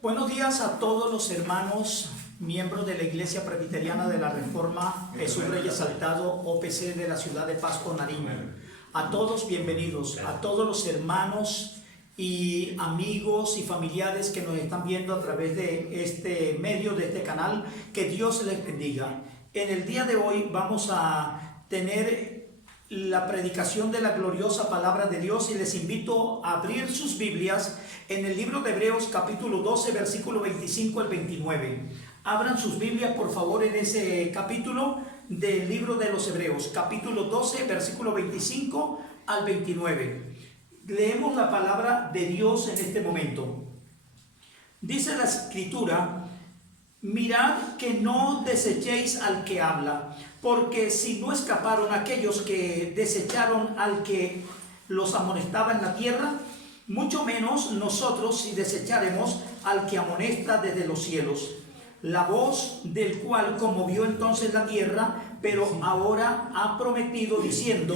Buenos días a todos los hermanos, miembros de la Iglesia Presbiteriana de la Reforma Jesús Rey Exaltado, OPC de la ciudad de Pasco, Nariño. A todos bienvenidos, a todos los hermanos y amigos y familiares que nos están viendo a través de este medio, de este canal. Que Dios les bendiga. En el día de hoy vamos a tener la predicación de la gloriosa palabra de Dios y les invito a abrir sus Biblias en el libro de Hebreos capítulo 12 versículo 25 al 29. Abran sus Biblias por favor en ese capítulo del libro de los Hebreos, capítulo 12 versículo 25 al 29. Leemos la palabra de Dios en este momento. Dice la Escritura: mirad que no desechéis al que habla, porque si no escaparon aquellos que desecharon al que los amonestaba en la tierra, mucho menos nosotros si desecharemos al que amonesta desde los cielos, la voz del cual conmovió entonces la tierra, pero ahora ha prometido diciendo: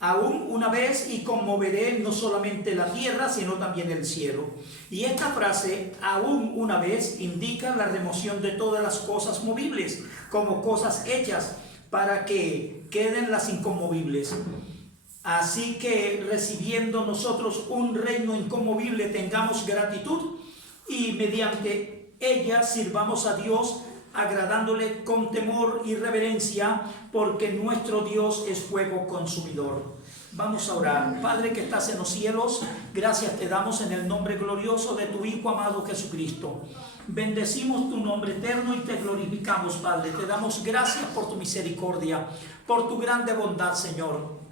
aún una vez y conmoveré no solamente la tierra, sino también el cielo. Y esta frase, aún una vez, indica la remoción de todas las cosas movibles, como cosas hechas, para que queden las inconmovibles. Así que recibiendo nosotros un reino inconmovible, tengamos gratitud y mediante ella sirvamos a Dios, agradándole con temor y reverencia, porque nuestro Dios es fuego consumidor. Vamos a orar. Padre que estás en los cielos, gracias te damos en el nombre glorioso de tu Hijo amado Jesucristo. Bendecimos tu nombre eterno y te glorificamos, Padre. Te damos gracias por tu misericordia, por tu grande bondad, Señor.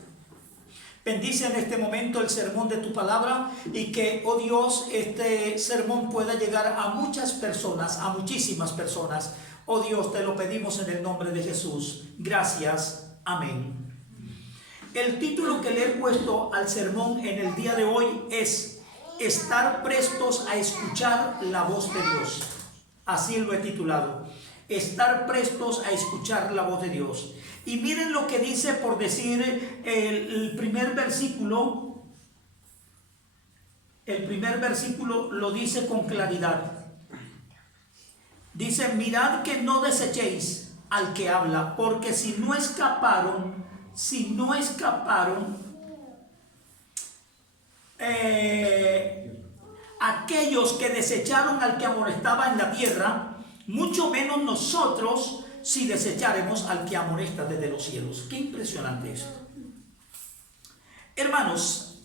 Bendice en este momento el sermón de tu palabra y que, oh Dios, este sermón pueda llegar a muchas personas, a muchísimas personas. Oh Dios, te lo pedimos en el nombre de Jesús. Gracias. Amén. El título que le he puesto al sermón en el día de hoy es estar prestos a escuchar la voz de Dios. Así lo he titulado. Estar prestos a escuchar la voz de Dios. Y miren lo que dice, por decir, el primer versículo. El primer versículo lo dice con claridad. Dice: mirad que no desechéis al que habla, porque si no escaparon aquellos que desecharon al que amonestaba en la tierra, mucho menos nosotros si desecharemos al que amonesta desde los cielos. Qué impresionante esto. Hermanos,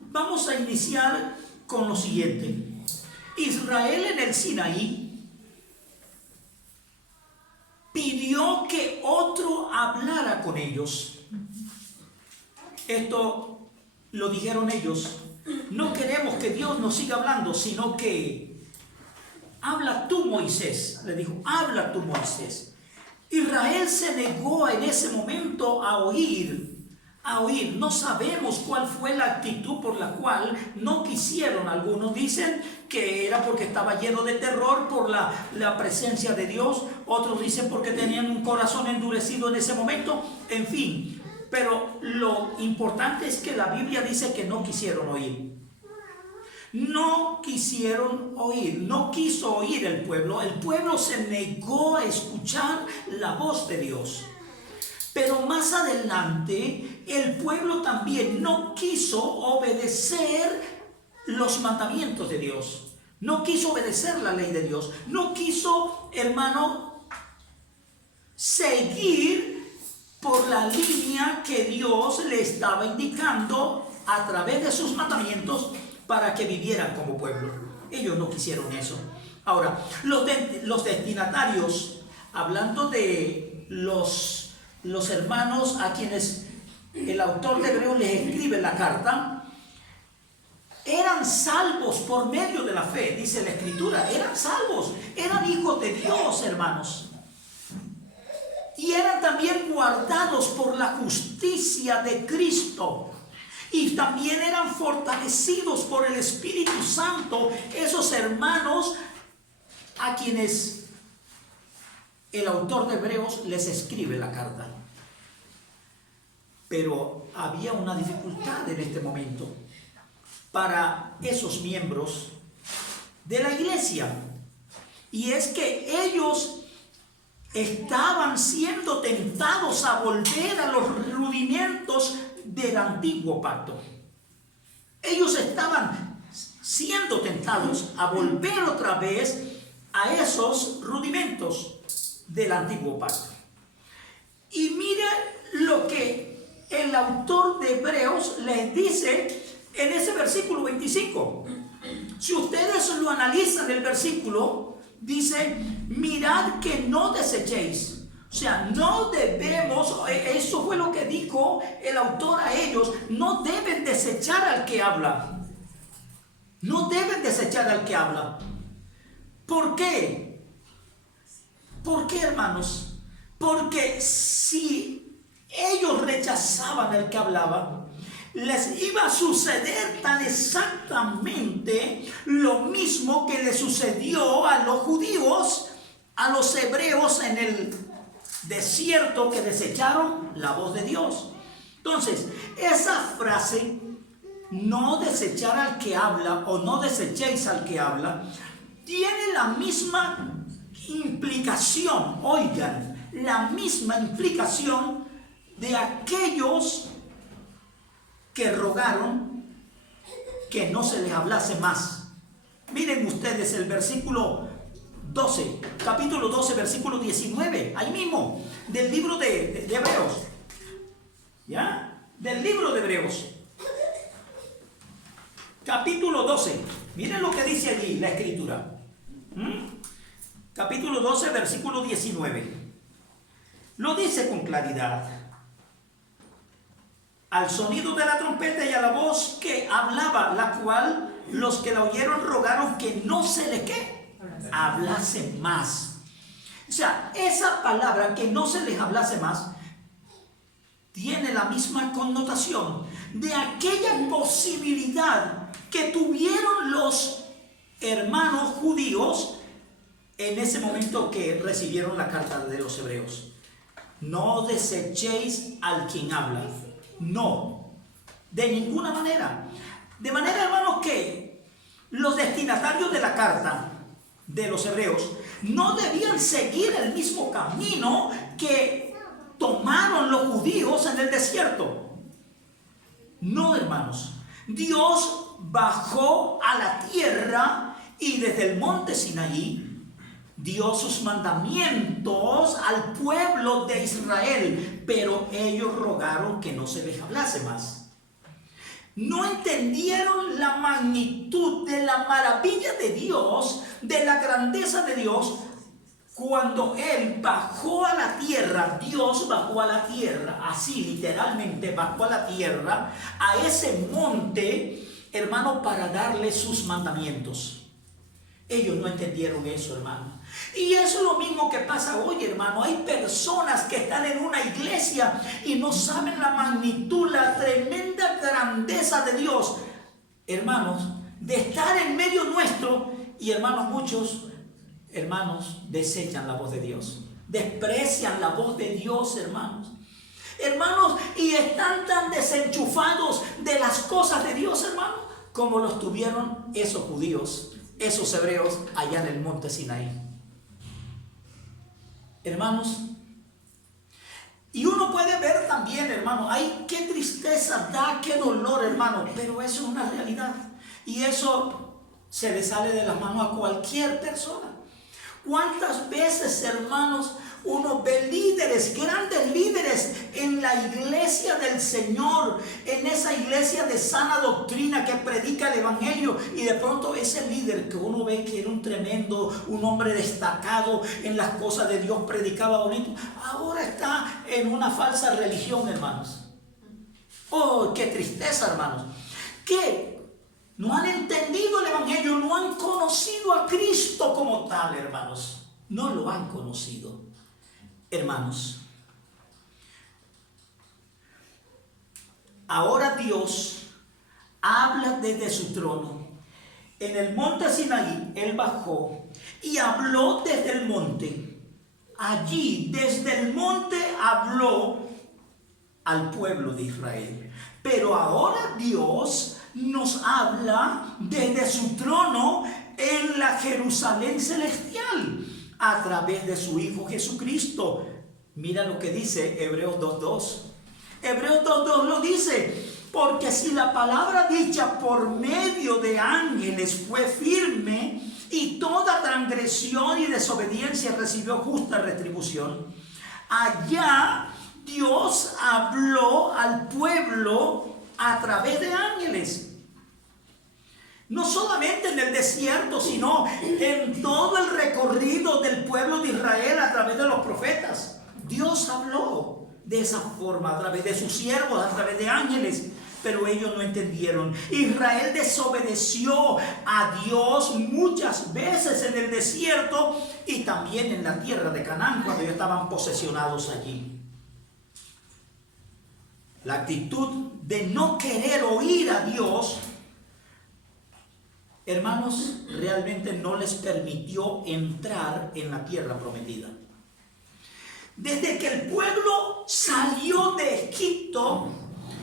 vamos a iniciar con lo siguiente. Israel en el Sinaí pidió que otro hablara con ellos. Esto lo dijeron ellos: no queremos que Dios nos siga hablando, sino que habla tú, Moisés. Le dijo: habla tú, Moisés. Israel se negó en ese momento a oír. No sabemos cuál fue la actitud por la cual no quisieron. Algunos dicen que era porque estaba lleno de terror por la presencia de Dios. Otros dicen porque tenían un corazón endurecido en ese momento. En fin, pero lo importante es que la Biblia dice que no quisieron oír. No quisieron oír, no quiso oír el pueblo. El pueblo se negó a escuchar la voz de Dios. Pero más adelante, el pueblo también no quiso obedecer los mandamientos de Dios. No quiso obedecer la ley de Dios. No quiso, hermano, seguir por la línea que Dios le estaba indicando a través de sus mandamientos para que vivieran como pueblo. Ellos no quisieron eso. Ahora, los destinatarios, hablando de los hermanos a quienes el autor de Hebreos les escribe la carta, eran salvos por medio de la fe, dice la Escritura. Eran salvos, eran hijos de Dios, hermanos. Y eran también guardados por la justicia de Cristo. Y también eran fortalecidos por el Espíritu Santo, esos hermanos a quienes el autor de Hebreos les escribe la carta. Pero había una dificultad en este momento. Para esos miembros de la iglesia. Y es que ellos estaban siendo tentados a volver a los rudimentos del antiguo pacto. Ellos estaban siendo tentados a volver otra vez a esos rudimentos del antiguo pacto. Y mira lo que el autor de Hebreos les dice en ese versículo 25. Si ustedes lo analizan, el versículo dice: mirad que no desechéis. O sea, no debemos, eso fue lo que dijo el autor a ellos, no deben desechar al que habla. No deben desechar al que habla. ¿Por qué? ¿Por qué, hermanos? Porque si ellos rechazaban al que hablaba, les iba a suceder tan exactamente lo mismo que le sucedió a los judíos, a los hebreos en el desierto, que desecharon la voz de Dios. Entonces, esa frase, no desechar al que habla o no desechéis al que habla, tiene la misma implicación, oigan, la misma implicación de aquellos que rogaron que no se les hablase más. Miren ustedes el versículo 12, capítulo 12, versículo 19, ahí mismo, del libro de Hebreos. ¿Ya? Del libro de Hebreos. Capítulo 12. Miren lo que dice allí la escritura. Capítulo 12, versículo 19. Lo dice con claridad. Al sonido de la trompeta y a la voz que hablaba, la cual los que la oyeron rogaron que no se le hablase más. O sea, esa palabra, que no se les hablase más, tiene la misma connotación de aquella posibilidad que tuvieron los hermanos judíos en ese momento que recibieron la carta de los hebreos. No desechéis al quien habla. No, de ninguna manera. De manera, hermanos, que los destinatarios de la carta de los hebreos no debían seguir el mismo camino que tomaron los judíos en el desierto. No, hermanos. Dios bajó a la tierra y desde el monte Sinaí dio sus mandamientos al pueblo de Israel, pero ellos rogaron que no se les hablase más. No entendieron la magnitud de la maravilla de Dios, de la grandeza de Dios. Cuando Él bajó a la tierra, Dios bajó a la tierra, así literalmente bajó a la tierra, a ese monte, hermano, para darle sus mandamientos. Ellos no entendieron eso, hermano. Y eso es lo mismo que pasa hoy, hermano. Hay personas que están en una iglesia y no saben la magnitud, la tremenda grandeza de Dios, hermanos, de estar en medio nuestro. Y hermanos, muchos hermanos desechan la voz de Dios, desprecian la voz de Dios, hermanos. Hermanos, y están tan desenchufados de las cosas de Dios, hermanos, como los tuvieron esos judíos, esos hebreos allá en el monte Sinaí. Hermanos, y uno puede ver también, hermano, ay, qué tristeza da, qué dolor, hermano, pero eso es una realidad. Y eso se le sale de las manos a cualquier persona. ¿Cuántas veces, hermanos, uno ve líderes, grandes líderes en la iglesia del Señor, en esa iglesia de sana doctrina que predica el evangelio, y de pronto ese líder que uno ve que era un tremendo, un hombre destacado en las cosas de Dios, predicaba bonito, ahora está en una falsa religión, hermanos? Oh, qué tristeza, hermanos, que no han entendido el evangelio, no han conocido a Cristo como tal, hermanos, no lo han conocido. Hermanos, ahora Dios habla desde su trono. En el monte Sinaí, Él bajó y habló desde el monte. Allí, desde el monte, habló al pueblo de Israel. Pero ahora Dios nos habla desde su trono en Jerusalén celestial a través de su Hijo Jesucristo. Mira lo que dice Hebreos 2:2. Hebreos 2:2 lo dice: porque si la palabra dicha por medio de ángeles fue firme, y toda transgresión y desobediencia recibió justa retribución, allá Dios habló al pueblo a través de ángeles. No solamente en el desierto, sino en todo el recorrido del pueblo de Israel a través de los profetas. Dios habló de esa forma, a través de sus siervos, a través de ángeles. Pero ellos no entendieron. Israel desobedeció a Dios muchas veces en el desierto y también en la tierra de Canaán, cuando ellos estaban posesionados allí. La actitud de no querer oír a Dios, hermanos, realmente no les permitió entrar en la tierra prometida. Desde que el pueblo salió de Egipto,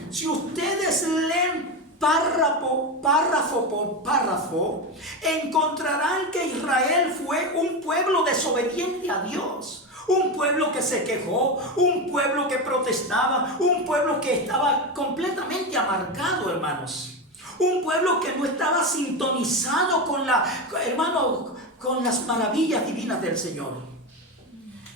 si ustedes leen párrafo por párrafo, encontrarán que Israel fue un pueblo desobediente a Dios. Un pueblo que se quejó, un pueblo que protestaba, un pueblo que estaba completamente amargado, hermanos. Un pueblo que no estaba sintonizado con con las maravillas divinas del Señor.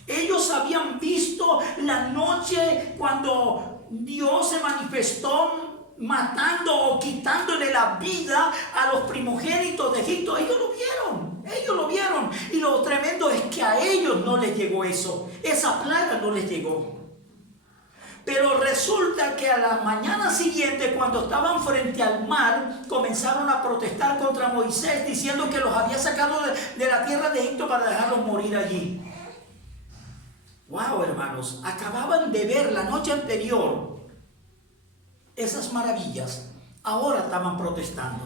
Ellos habían visto la noche cuando Dios se manifestó matando o quitándole la vida a los primogénitos de Egipto. Ellos lo vieron. Y lo tremendo es que a ellos no les llegó eso. Esa plaga no les llegó. Pero resulta que a la mañana siguiente, cuando estaban frente al mar, comenzaron a protestar contra Moisés, diciendo que los había sacado de la tierra de Egipto para dejarlos morir allí. Wow, hermanos, acababan de ver la noche anterior esas maravillas, ahora estaban protestando.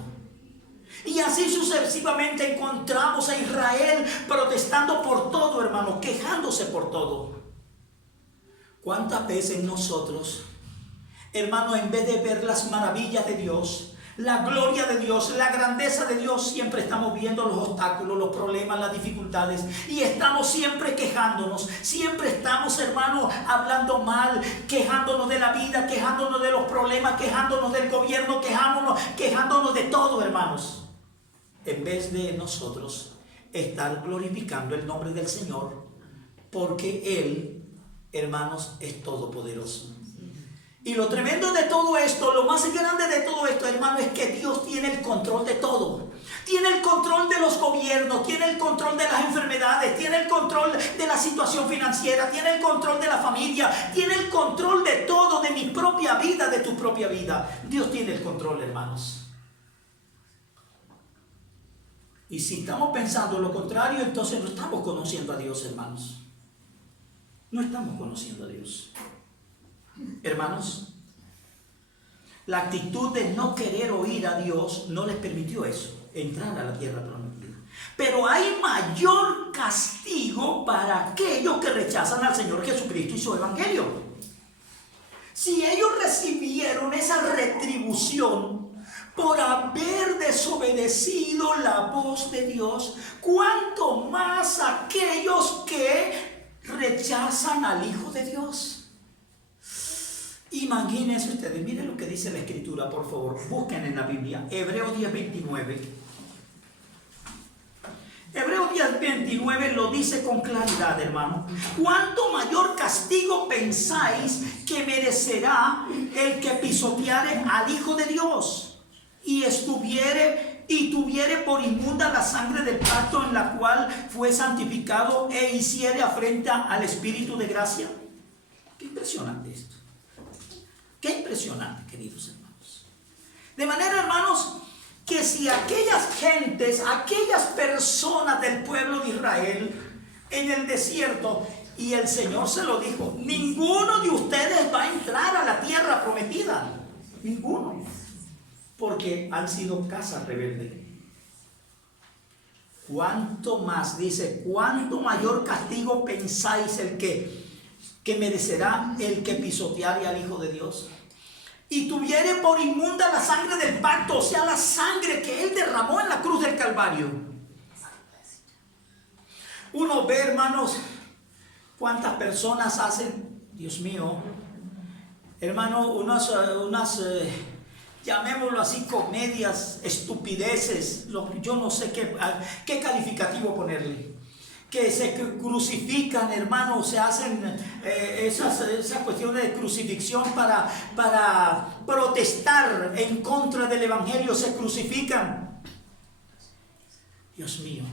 Y así sucesivamente encontramos a Israel protestando por todo, hermanos, quejándose por todo. ¿Cuántas veces nosotros, hermanos, en vez de ver las maravillas de Dios, la gloria de Dios, la grandeza de Dios, siempre estamos viendo los obstáculos, los problemas, las dificultades, y estamos siempre quejándonos, siempre estamos, hermanos, hablando mal, quejándonos de la vida, quejándonos de los problemas, quejándonos del gobierno, quejándonos de todo, hermanos, en vez de nosotros estar glorificando el nombre del Señor, porque Él, hermanos, es todopoderoso. Y lo tremendo de todo esto, lo más grande de todo esto, hermano, es que Dios tiene el control de todo. Tiene el control de los gobiernos, tiene el control de las enfermedades, tiene el control de la situación financiera, tiene el control de la familia, tiene el control de todo, de mi propia vida, de tu propia vida. Dios tiene el control, hermanos. Y si estamos pensando lo contrario, entonces no estamos conociendo a Dios, hermanos. No estamos conociendo a Dios. Hermanos, la actitud de no querer oír a Dios no les permitió eso, entrar a la tierra prometida. Pero hay mayor castigo para aquellos que rechazan al Señor Jesucristo y su evangelio. Si ellos recibieron esa retribución por haber desobedecido la voz de Dios, ¿cuánto más aquellos que rechazan al Hijo de Dios? Imagínense ustedes, miren lo que dice la Escritura, por favor, busquen en la Biblia, Hebreos 10:29. Hebreos 10:29 lo dice con claridad, hermano. ¿Cuánto mayor castigo pensáis que merecerá el que pisoteare al Hijo de Dios y tuviere por inmunda la sangre del pacto en la cual fue santificado e hiciere afrenta al Espíritu de gracia? Qué impresionante esto. Qué impresionante, queridos hermanos. De manera, hermanos, que si aquellas gentes, aquellas personas del pueblo de Israel en el desierto, y el Señor se lo dijo, ninguno de ustedes va a entrar a la tierra prometida. Ninguno. Porque han sido casa rebelde. ¿Cuánto más? Dice, ¿cuánto mayor castigo pensáis el que merecerá el que pisoteare al Hijo de Dios y tuviere por inmunda la sangre del pacto, o sea, la sangre que Él derramó en la cruz del Calvario? Uno ve, hermanos, cuántas personas hacen, Dios mío, hermano, llamémoslo así, comedias, estupideces, yo no sé qué calificativo ponerle, que se crucifican, hermano, se hacen esas cuestiones de crucifixión para protestar en contra del evangelio, se crucifican. Dios mío,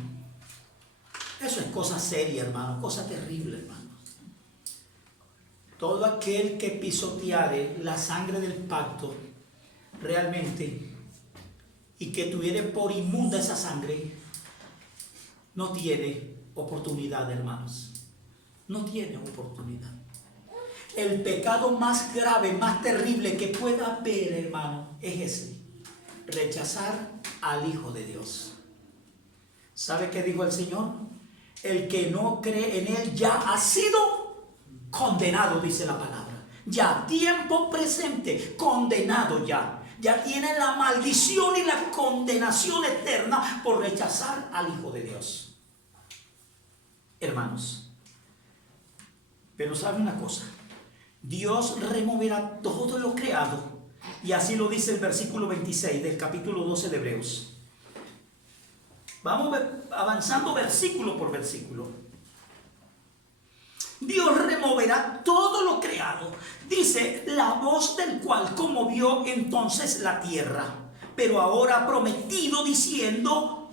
eso es cosa seria, hermano, cosa terrible, hermano. Todo aquel que pisoteare la sangre del pacto realmente y que tuviere por inmunda esa sangre, no tiene oportunidad, hermanos. No tiene oportunidad. El pecado más grave, más terrible que pueda haber, hermano, es ese: rechazar al Hijo de Dios. ¿Sabe qué dijo el Señor? El que no cree en Él ya ha sido condenado, dice la palabra. Ya, tiempo presente, condenado ya. Ya tiene la maldición y la condenación eterna por rechazar al Hijo de Dios. Hermanos, pero ¿sabe una cosa? Dios removerá todo lo creado, y así lo dice el versículo 26 del capítulo 12 de Hebreos. Vamos avanzando versículo por versículo. Dios removerá todo lo creado, dice, la voz del cual conmovió entonces la tierra, pero ahora ha prometido diciendo,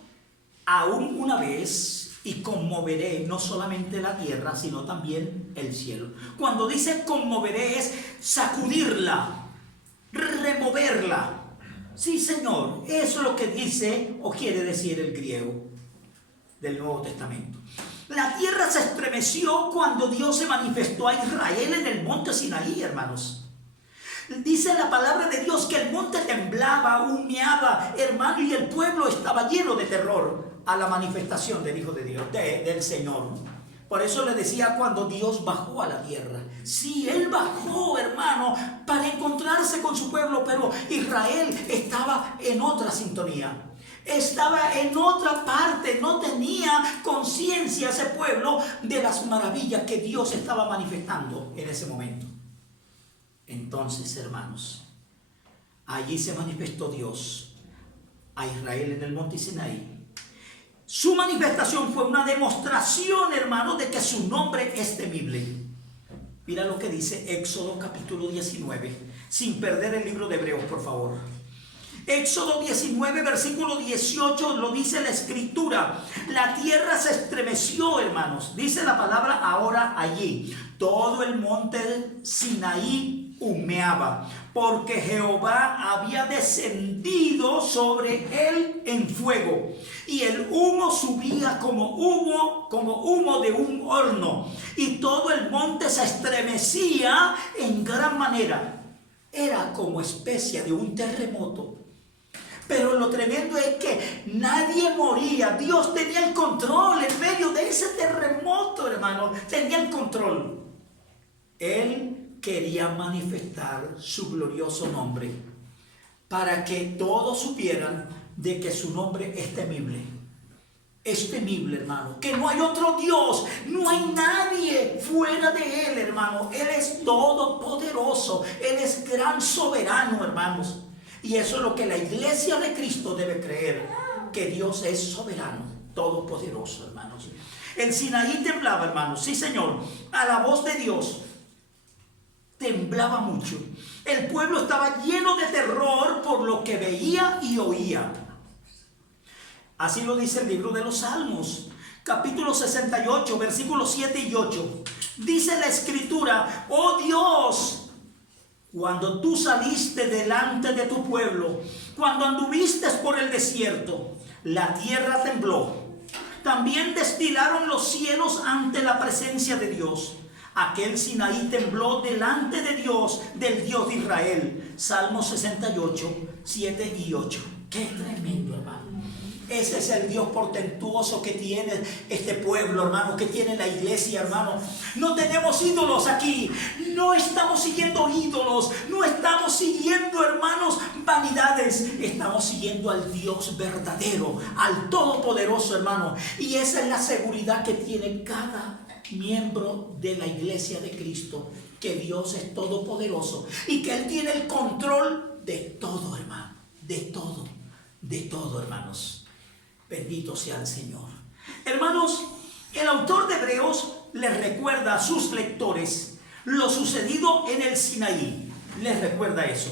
aún una vez, y conmoveré no solamente la tierra, sino también el cielo. Cuando dice conmoveré es sacudirla, removerla. Sí, Señor, eso es lo que dice o quiere decir el griego del Nuevo Testamento. La tierra se estremeció cuando Dios se manifestó a Israel en el monte Sinaí, hermanos. Dice la palabra de Dios que el monte temblaba, humeaba, hermano, y el pueblo estaba lleno de terror a la manifestación del Hijo de Dios, del Señor. Por eso le decía cuando Dios bajó a la tierra. Sí, Él bajó, hermano, para encontrarse con su pueblo, pero Israel estaba en otra sintonía. Estaba en otra parte, no tenía conciencia ese pueblo de las maravillas que Dios estaba manifestando en ese momento. Entonces, hermanos, allí se manifestó Dios a Israel en el monte Sinaí. Su manifestación fue una demostración, hermanos, de que su nombre es temible. Mira lo que dice Éxodo capítulo 19, sin perder el libro de Hebreos, por favor. Éxodo 19, versículo 18, lo dice la escritura. La tierra se estremeció, hermanos. Dice la palabra ahora allí. Todo el monte Sinaí humeaba, porque Jehová había descendido sobre él en fuego, y el humo subía como humo de un horno, y todo el monte se estremecía en gran manera. Era como especie de un terremoto. Pero lo tremendo es que nadie moría. Dios tenía el control en medio de ese terremoto, hermano. Tenía el control. Él quería manifestar su glorioso nombre para que todos supieran de que su nombre es temible. Es temible, hermano. Que no hay otro Dios. No hay nadie fuera de Él, hermano. Él es todopoderoso. Él es gran soberano, hermanos. Y eso es lo que la iglesia de Cristo debe creer, que Dios es soberano, todopoderoso, hermanos. El Sinaí temblaba, hermanos, sí, Señor, a la voz de Dios, temblaba mucho. El pueblo estaba lleno de terror por lo que veía y oía. Así lo dice el libro de los Salmos, capítulo 68, versículos 7 y 8. Dice la escritura, oh Dios, cuando tú saliste delante de tu pueblo, cuando anduviste por el desierto, la tierra tembló. También destilaron los cielos ante la presencia de Dios. Aquel Sinaí tembló delante de Dios, del Dios de Israel. Salmo 68, 7 y 8. Qué tremendo, hermano. Ese es el Dios portentuoso que tiene este pueblo, hermano, que tiene la iglesia, hermano. No tenemos ídolos aquí. No estamos siguiendo ídolos. No estamos siguiendo, hermanos, vanidades. Estamos siguiendo al Dios verdadero, al Todopoderoso, hermano. Y esa es la seguridad que tiene cada miembro de la iglesia de Cristo, que Dios es todopoderoso y que Él tiene el control de todo, hermano, de todo, hermanos. Bendito sea el Señor. Hermanos, el autor de Hebreos les recuerda a sus lectores lo sucedido en el Sinaí. Les recuerda eso.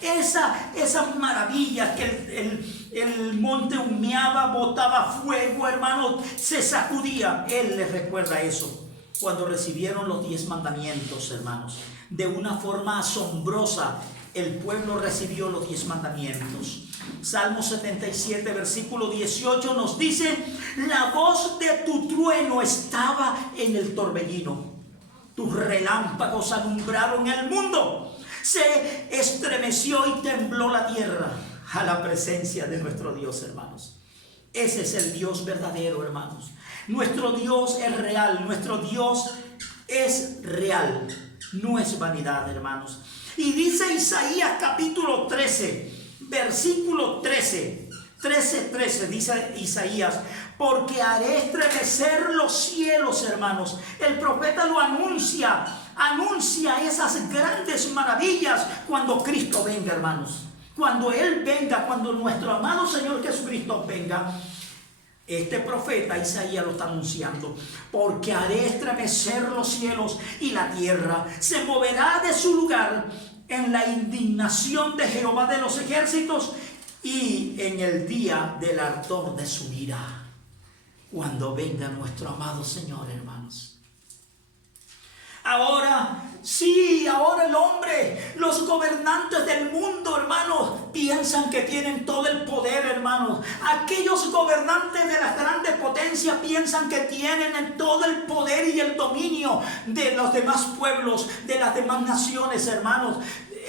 Esas maravillas que el monte humeaba, botaba fuego, hermano, se sacudía. Él les recuerda eso. Cuando recibieron los 10 mandamientos, hermanos, de una forma asombrosa, el pueblo recibió los 10 mandamientos. Salmo 77, versículo 18 nos dice: la voz de tu trueno estaba en el torbellino, tus relámpagos alumbraron el mundo. Se estremeció y tembló la tierra a la presencia de nuestro Dios, hermanos. Ese es el Dios verdadero, hermanos. Nuestro Dios es real, nuestro Dios es real, no es vanidad, hermanos. Y dice Isaías capítulo 13, versículo 13, dice Isaías: porque haré estremecer los cielos, hermanos. El profeta lo anuncia esas grandes maravillas cuando Cristo venga, hermanos. Cuando Él venga, cuando nuestro amado Señor Jesucristo venga, este profeta Isaías lo está anunciando. Porque haré estremecer los cielos y la tierra se moverá de su lugar en la indignación de Jehová de los ejércitos y en el día del ardor de su ira. Cuando venga nuestro amado Señor, hermanos. Ahora, sí, ahora el hombre, los gobernantes del mundo, hermanos, piensan que tienen todo el poder, hermanos. Aquellos gobernantes de las grandes potencias piensan que tienen todo el poder y el dominio de los demás pueblos, de las demás naciones, hermanos.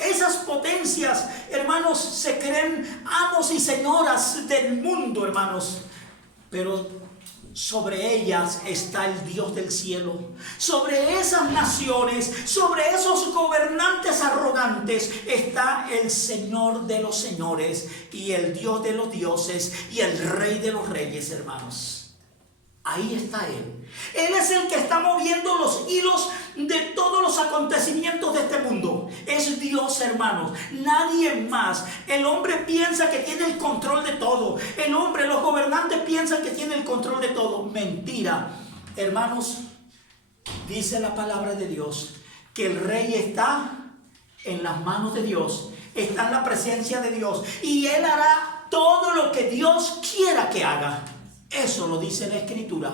Esas potencias, hermanos, se creen amos y señoras del mundo, hermanos. Pero sobre ellas está el Dios del cielo. Sobre esas naciones, sobre esos gobernantes arrogantes, está el Señor de los señores y el Dios de los dioses y el Rey de los reyes, hermanos. Ahí está Él. Él es el que está moviendo los hilos de todos los acontecimientos de este mundo. Es Dios, hermanos. Nadie más. El hombre piensa que tiene el control de todo. El hombre, los gobernantes piensan que tiene el control de todo. Mentira. Hermanos, dice la palabra de Dios que el rey está en las manos de Dios. Está en la presencia de Dios. Y Él hará todo lo que Dios quiera que haga. Eso lo dice la Escritura.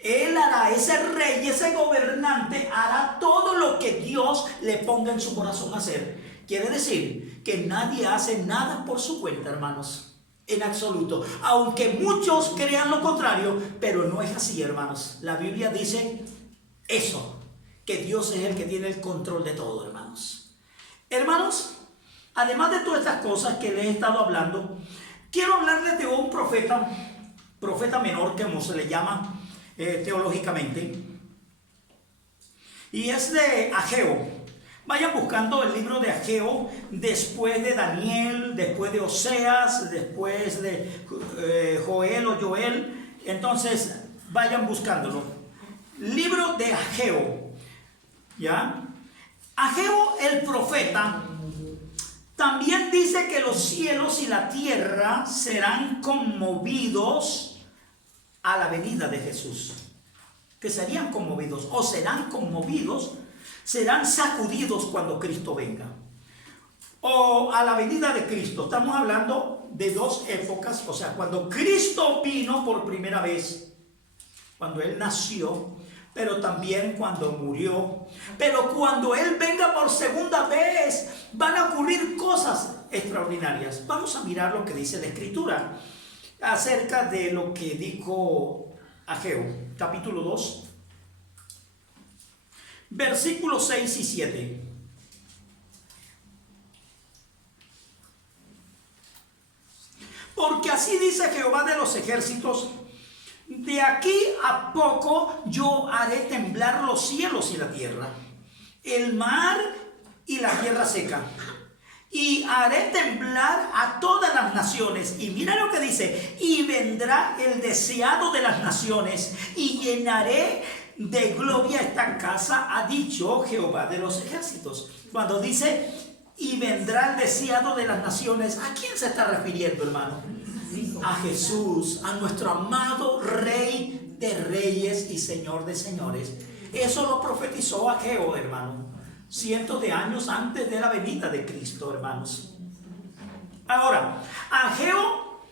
Él hará, ese rey, ese gobernante hará todo lo que Dios le ponga en su corazón a hacer. Quiere decir que nadie hace nada por su cuenta, hermanos, en absoluto. Aunque muchos crean lo contrario, pero no es así, hermanos. La Biblia dice eso, que Dios es el que tiene el control de todo, hermanos. Hermanos, además de todas estas cosas que les he estado hablando, quiero hablarles de un profeta menor, como se le llama teológicamente, y es de Ageo. Vayan buscando el libro de Ageo después de Daniel, después de Oseas, después de Joel o Joel. Entonces vayan buscándolo. Libro de Ageo, ¿ya? Ageo el profeta también dice que los cielos y la tierra serán conmovidos a la venida de Jesús. Que serían conmovidos o serán conmovidos, serán sacudidos cuando Cristo venga. O a la venida de Cristo. Estamos hablando de dos épocas. O sea, cuando Cristo vino por primera vez, cuando Él nació, pero también cuando murió. Pero cuando Él venga por segunda vez, van a ocurrir cosas extraordinarias. Vamos a mirar lo que dice la Escritura acerca de lo que dijo Ageo, capítulo 2, versículos 6 y 7. Porque así dice Jehová de los ejércitos: de aquí a poco yo haré temblar los cielos y la tierra, el mar y la tierra seca, y haré temblar a todas las naciones. Y mira lo que dice: y vendrá el deseado de las naciones, y llenaré de gloria esta casa, ha dicho Jehová de los ejércitos. Cuando dice y vendrá el deseado de las naciones, ¿a quién se está refiriendo, hermano? A Jesús, a nuestro amado Rey de reyes y Señor de señores. Eso lo profetizó Ageo, hermano, cientos de años antes de la venida de Cristo, hermanos. Ahora, Ageo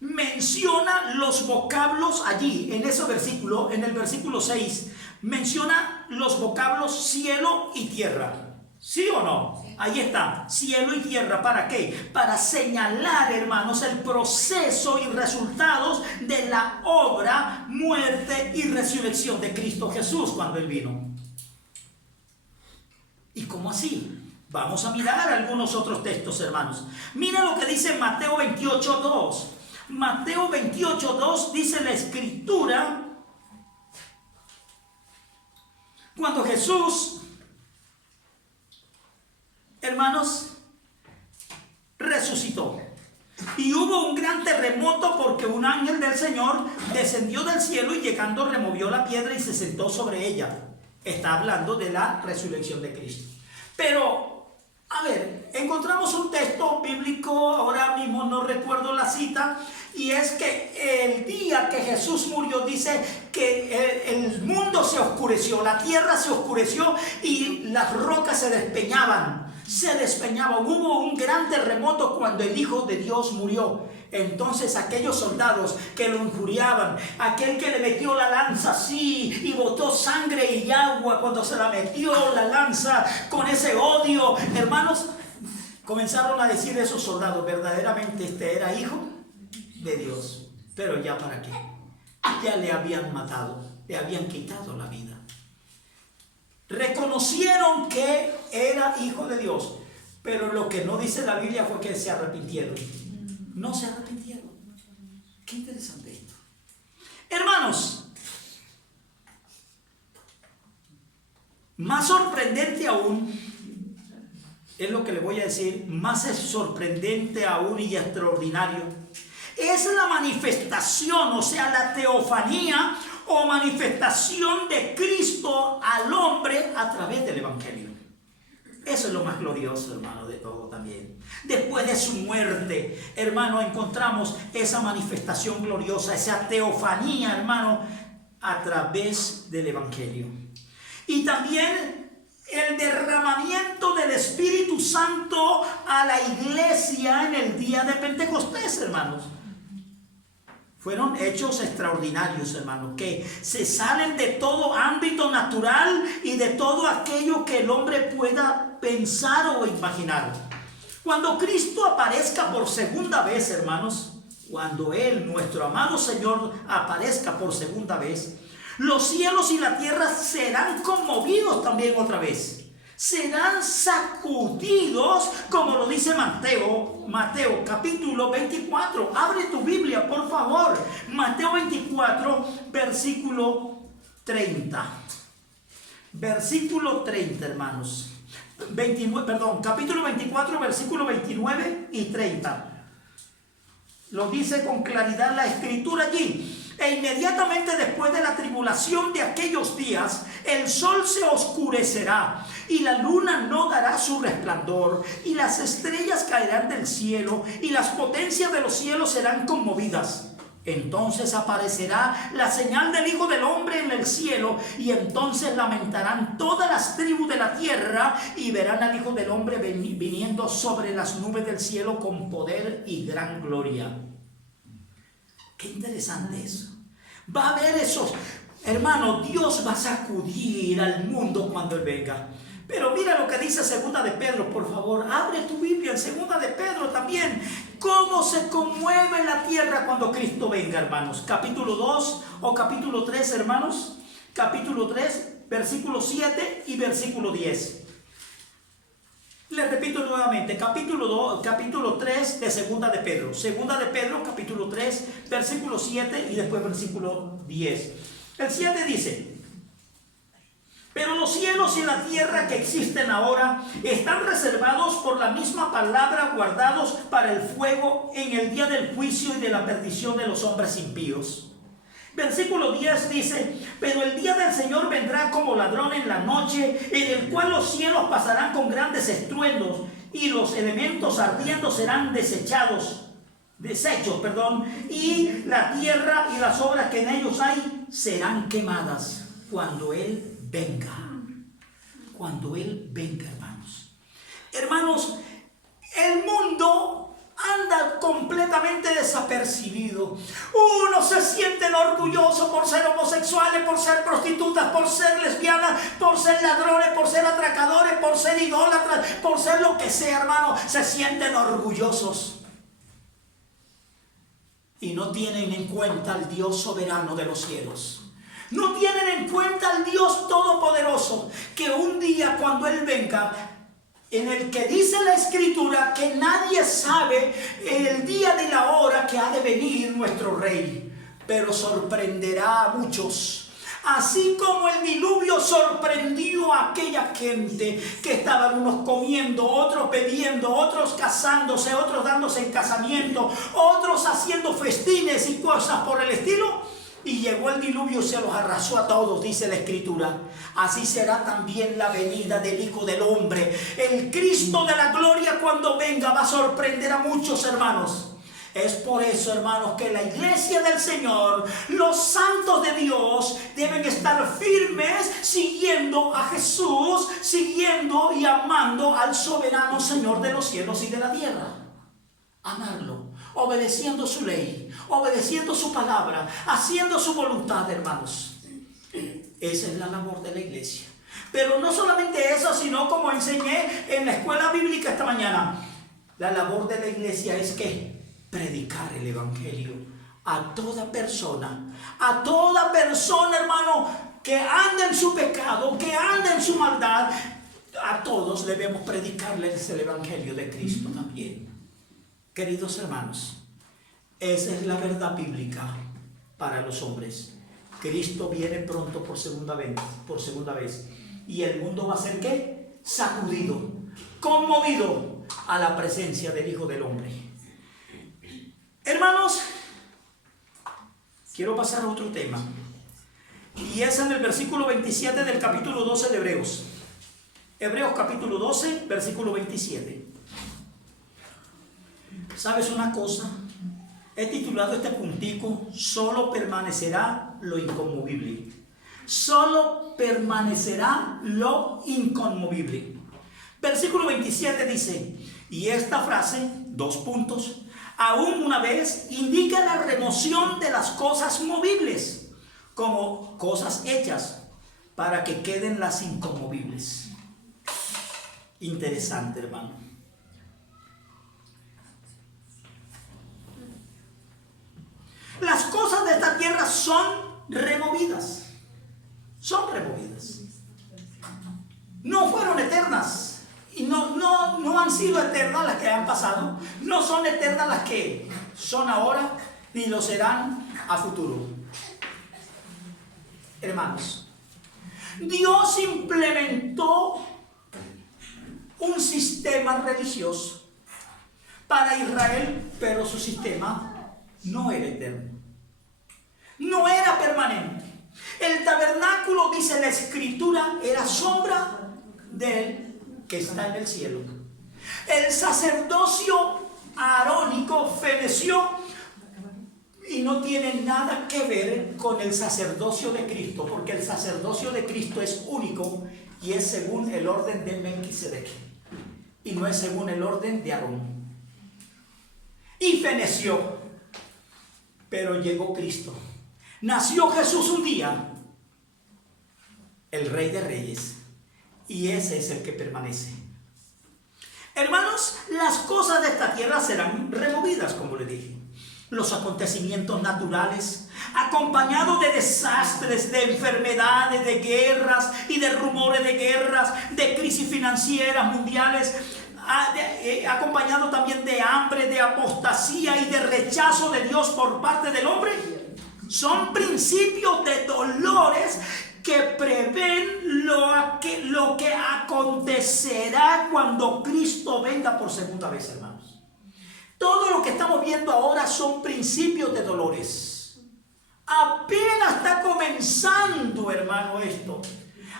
menciona los vocablos allí, en ese versículo, en el versículo 6, menciona los vocablos cielo y tierra. ¿Sí o no? Ahí está, cielo y tierra. ¿Para qué? Para señalar, hermanos, el proceso y resultados de la obra, muerte y resurrección de Cristo Jesús cuando Él vino. ¿Y cómo así? Vamos a mirar algunos otros textos, hermanos. Mira lo que dice Mateo 28:2. Mateo 28:2 dice la Escritura, cuando Jesús, hermanos, resucitó, y hubo un gran terremoto porque un ángel del Señor descendió del cielo y llegando removió la piedra y se sentó sobre ella. Está hablando de la resurrección de Cristo. Pero, a ver, encontramos un texto bíblico, ahora mismo no recuerdo la cita, y es que el día que Jesús murió, dice que el mundo se oscureció, la tierra se oscureció y las rocas se despeñaban. Hubo un gran terremoto cuando el Hijo de Dios murió. Entonces aquellos soldados que lo injuriaban, aquel que le metió la lanza así y botó sangre y agua cuando se la metió la lanza con ese odio, hermanos, comenzaron a decir esos soldados: verdaderamente este era Hijo de Dios. Pero ya para qué, ya le habían matado, le habían quitado la vida. Reconocieron que era Hijo de Dios, pero lo que no dice la Biblia fue que se arrepintieron. No se arrepintieron. Qué interesante esto. Hermanos, más sorprendente aún es lo que le voy a decir, más es sorprendente aún y extraordinario, es la manifestación, o sea, la teofanía o manifestación de Cristo al hombre a través del Evangelio. Eso es lo más glorioso, hermano, de todo también. Después de su muerte, hermano, encontramos esa manifestación gloriosa, esa teofanía, hermano, a través del Evangelio. Y también el derramamiento del Espíritu Santo a la iglesia en el día de Pentecostés, hermanos. Fueron hechos extraordinarios, hermanos, que se salen de todo ámbito natural y de todo aquello que el hombre pueda pensar o imaginar. Cuando Cristo aparezca por segunda vez, hermanos, cuando Él, nuestro amado Señor, aparezca por segunda vez, los cielos y la tierra serán conmovidos también otra vez. Serán sacudidos, como lo dice Mateo capítulo 24. Abre tu Biblia, por favor. Mateo 24, versículo 30. Versículo 30, hermanos. Capítulo 24, versículo 29 y 30. Lo dice con claridad la Escritura allí. E inmediatamente después de la tribulación de aquellos días, el sol se oscurecerá y la luna no dará su resplandor y las estrellas caerán del cielo y las potencias de los cielos serán conmovidas. Entonces aparecerá la señal del Hijo del Hombre en el cielo y entonces lamentarán todas las tribus de la tierra y verán al Hijo del Hombre viniendo sobre las nubes del cielo con poder y gran gloria. Qué interesante eso. Va a haber esos, hermano, Dios va a sacudir al mundo cuando Él venga. Pero mira lo que dice Segunda de Pedro, por favor. Abre tu Biblia en Segunda de Pedro también. Cómo se conmueve la tierra cuando Cristo venga, hermanos. Capítulo 2 o capítulo 3, hermanos. Capítulo 3, versículo 7 y versículo 10. Les repito nuevamente, capítulo 3 de Segunda de Pedro. Segunda de Pedro, capítulo 3, versículo 7 y después versículo 10. El 7 dice: pero los cielos y la tierra que existen ahora están reservados por la misma palabra, guardados para el fuego en el día del juicio y de la perdición de los hombres impíos. Versículo 10 dice: pero el día del Señor vendrá como ladrón en la noche, en el cual los cielos pasarán con grandes estruendos y los elementos ardiendo serán desechos, y la tierra y las obras que en ellos hay serán quemadas cuando Él venga. Cuando Él venga, hermanos. Hermanos, el mundo anda completamente desapercibido. Unos se sienten orgullosos por ser homosexuales, por ser prostitutas, por ser lesbianas, por ser ladrones, por ser atracadores, por ser idólatras, por ser lo que sea, hermano. Se sienten orgullosos y no tienen en cuenta al Dios soberano de los cielos. No tienen en cuenta al Dios todopoderoso, que un día cuando Él venga, en el que dice la Escritura que nadie sabe el día ni la hora que ha de venir nuestro Rey, pero sorprenderá a muchos. Así como el diluvio sorprendió a aquella gente que estaban unos comiendo, otros bebiendo, otros casándose, otros dándose en casamiento, otros haciendo festines y cosas por el estilo. Y llegó el diluvio y se los arrasó a todos, dice la Escritura. Así será también la venida del Hijo del Hombre. El Cristo de la gloria, cuando venga, va a sorprender a muchos, hermanos. Es por eso, hermanos, que la iglesia del Señor, los santos de Dios, deben estar firmes siguiendo a Jesús, siguiendo y amando al soberano Señor de los cielos y de la tierra. Amarlo, obedeciendo su ley, obedeciendo su palabra, haciendo su voluntad, hermanos. Esa es la labor de la iglesia. Pero no solamente eso, sino como enseñé en la escuela bíblica esta mañana, la labor de la iglesia es que predicar el evangelio a toda persona, hermano, que anda en su pecado, que anda en su maldad. A todos debemos predicarles el evangelio de Cristo también. Queridos hermanos, esa es la verdad bíblica para los hombres. Cristo viene pronto por segunda vez. Y el mundo va a ser ¿qué? Sacudido, conmovido a la presencia del Hijo del Hombre. Hermanos, quiero pasar a otro tema. Y es en el versículo 27 del capítulo 12 de Hebreos. Hebreos capítulo 12, versículo 27. ¿Sabes una cosa? He titulado este puntico: solo permanecerá lo inconmovible. Solo permanecerá lo inconmovible. Versículo 27 dice, y esta frase, 2 puntos, aún una vez indica la remoción de las cosas movibles, como cosas hechas, para que queden las inconmovibles. Interesante, hermano. Las cosas de esta tierra son removidas. Son removidas. No fueron eternas. Y no han sido eternas las que han pasado. No son eternas las que son ahora, ni lo serán a futuro. Hermanos, Dios implementó un sistema religioso para Israel, pero su sistema no era eterno, no era permanente. El tabernáculo, dice la Escritura, era sombra del que está en el cielo. El sacerdocio arónico feneció y no tiene nada que ver con el sacerdocio de Cristo, porque el sacerdocio de Cristo es único y es según el orden de Melquisedec y no es según el orden de Aarón. Y feneció. Pero llegó Cristo. Nació Jesús un día, el Rey de Reyes, y ese es el que permanece. Hermanos, las cosas de esta tierra serán removidas, como les dije. Los acontecimientos naturales, acompañados de desastres, de enfermedades, de guerras y de rumores de guerras, de crisis financieras mundiales, acompañado también de hambre, de apostasía y de rechazo de Dios por parte del hombre. Son principios de dolores que prevén lo que acontecerá cuando Cristo venga por segunda vez, hermanos. Todo lo que estamos viendo ahora son principios de dolores. Apenas está comenzando, hermano, esto.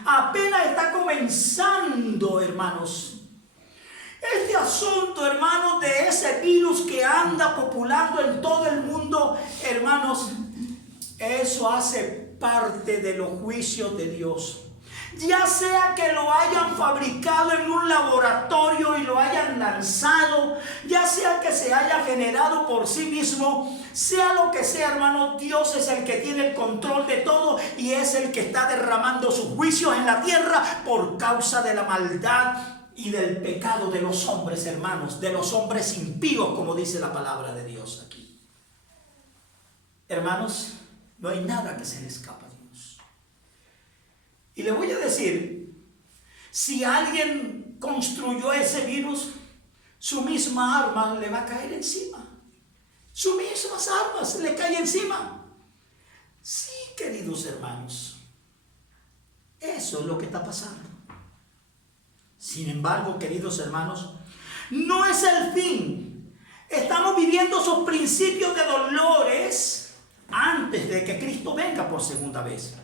Apenas está comenzando, hermanos. Este asunto, hermanos, de ese virus que anda populando en todo el mundo, hermanos, eso hace parte de los juicios de Dios. Ya sea que lo hayan fabricado en un laboratorio y lo hayan lanzado, ya sea que se haya generado por sí mismo, sea lo que sea, hermano, Dios es el que tiene el control de todo y es el que está derramando sus juicios en la tierra por causa de la maldad y del pecado de los hombres, hermanos, de los hombres impíos, como dice la palabra de Dios aquí. Hermanos, no hay nada que se le escapa a Dios. Y le voy a decir, si alguien construyó ese virus, su misma arma le va a caer encima. Sus mismas armas le caen encima. Sí, queridos hermanos, eso es lo que está pasando. Sin embargo, queridos hermanos, no es el fin. Estamos viviendo esos principios de dolores antes de que Cristo venga por segunda vez.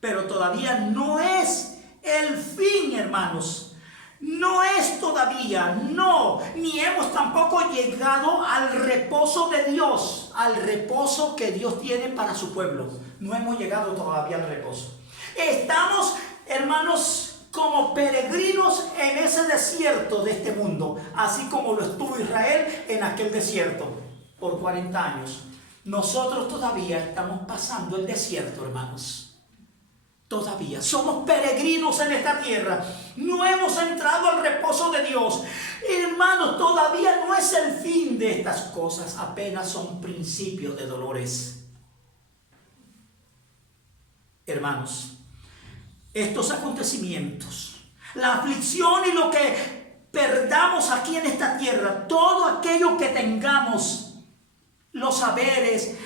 Pero todavía no es el fin, hermanos. No es todavía, no. Ni hemos tampoco llegado al reposo de Dios, al reposo que Dios tiene para su pueblo. No hemos llegado todavía al reposo. Estamos, hermanos, como peregrinos en ese desierto de este mundo, así como lo estuvo Israel en aquel desierto por 40 años. Nosotros todavía estamos pasando el desierto, hermanos. Todavía somos peregrinos en esta tierra. No hemos entrado al reposo de Dios. Hermanos, todavía no es el fin de estas cosas. Apenas son principios de dolores. Hermanos, estos acontecimientos, la aflicción y lo que perdamos aquí en esta tierra, todo aquello que tengamos, los saberes,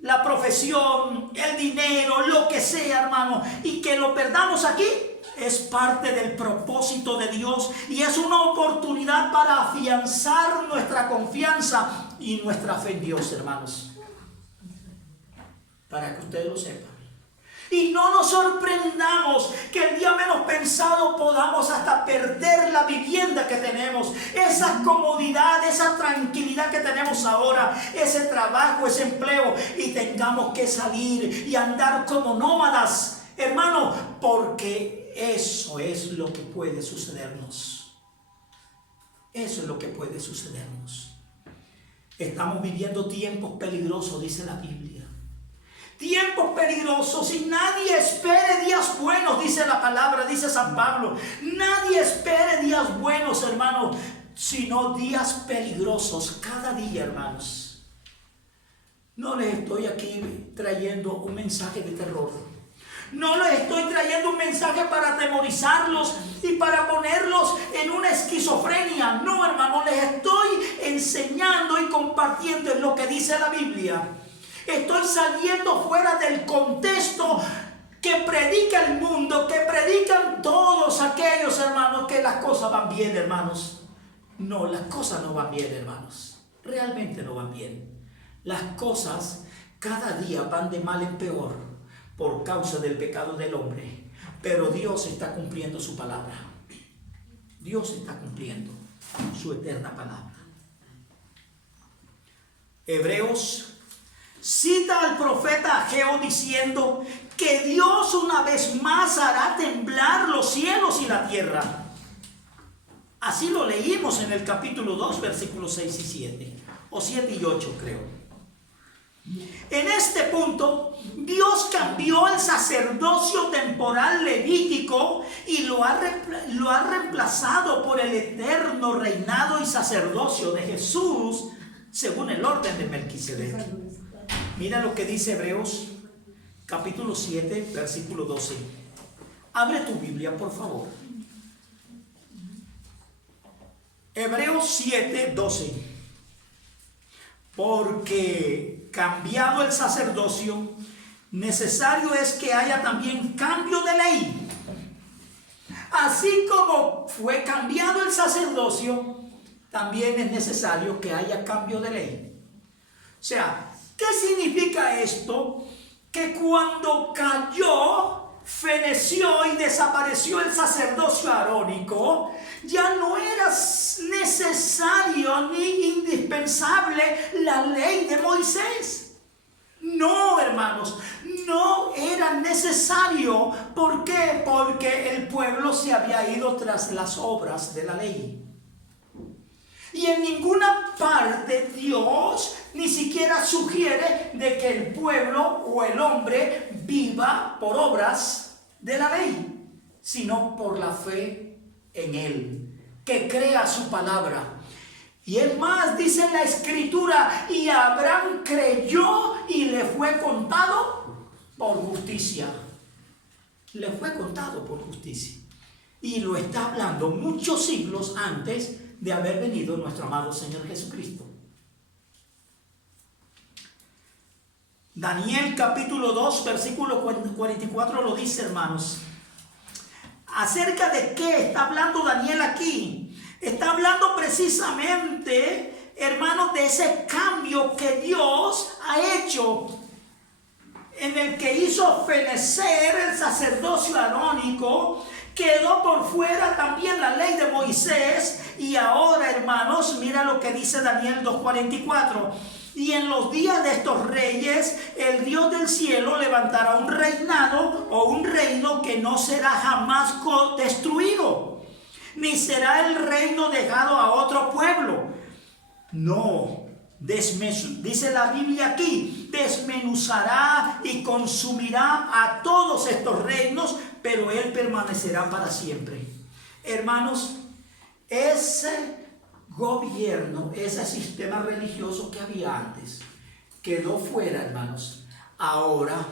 la profesión, el dinero, lo que sea, hermano, y que lo perdamos aquí, es parte del propósito de Dios y es una oportunidad para afianzar nuestra confianza y nuestra fe en Dios, hermanos, para que ustedes lo sepan. Y no nos sorprendamos que el día menos pensado podamos hasta perder la vivienda que tenemos, esa comodidad, esa tranquilidad que tenemos ahora, ese trabajo, ese empleo, y tengamos que salir y andar como nómadas, hermano, porque eso es lo que puede sucedernos. Eso es lo que puede sucedernos. Estamos viviendo tiempos peligrosos, dice la Biblia. Tiempos peligrosos y nadie espere días buenos, dice la palabra, dice San Pablo. Nadie espere días buenos, hermanos, sino días peligrosos cada día, hermanos. No les estoy aquí trayendo un mensaje de terror. No les estoy trayendo un mensaje para atemorizarlos y para ponerlos en una esquizofrenia. No, hermanos, les estoy enseñando y compartiendo en lo que dice la Biblia. Estoy saliendo fuera del contexto que predica el mundo, que predican todos aquellos, hermanos, que las cosas van bien, hermanos. No, las cosas no van bien, hermanos. Realmente no van bien. Las cosas cada día van de mal en peor por causa del pecado del hombre. Pero Dios está cumpliendo su palabra. Dios está cumpliendo su eterna palabra. Hebreos cita al profeta Ageo diciendo que Dios una vez más hará temblar los cielos y la tierra. Así lo leímos en el capítulo 2, versículos 6 y 7, o 7 y 8 creo. En este punto, Dios cambió el sacerdocio temporal levítico y lo ha reemplazado por el eterno reinado y sacerdocio de Jesús según el orden de Melquisedec. Mira lo que dice Hebreos capítulo 7, versículo 12. Abre tu Biblia, por favor. Hebreos 7:12. Porque cambiado el sacerdocio, necesario es que haya también cambio de ley. Así como fue cambiado el sacerdocio, también es necesario que haya cambio de ley. O sea, ¿qué significa esto? Que cuando cayó, feneció y desapareció el sacerdocio arónico, ya no era necesario ni indispensable la ley de Moisés. No, hermanos, no era necesario. ¿Por qué? Porque el pueblo se había ido tras las obras de la ley. Y en ninguna parte Dios ni siquiera sugiere de que el pueblo o el hombre viva por obras de la ley, sino por la fe en Él, que crea su palabra. Y es más, dice en la Escritura, y Abraham creyó y le fue contado por justicia. Le fue contado por justicia. Y lo está hablando muchos siglos antes de haber venido nuestro amado Señor Jesucristo. Daniel capítulo 2, versículo 44 lo dice, hermanos. ¿Acerca de qué está hablando Daniel aquí? Está hablando precisamente, hermanos, de ese cambio que Dios ha hecho, en el que hizo fenecer el sacerdocio arónico. Quedó por fuera también la ley de Moisés. Y ahora, hermanos, mira lo que dice Daniel 2:44. Y en los días de estos reyes, el Dios del cielo levantará un reinado o un reino que no será jamás destruido, ni será el reino dejado a otro pueblo. No, dice la Biblia aquí, desmenuzará y consumirá a todos estos reinos, pero Él permanecerá para siempre. Hermanos, ese gobierno, ese sistema religioso que había antes, quedó fuera, hermanos. Ahora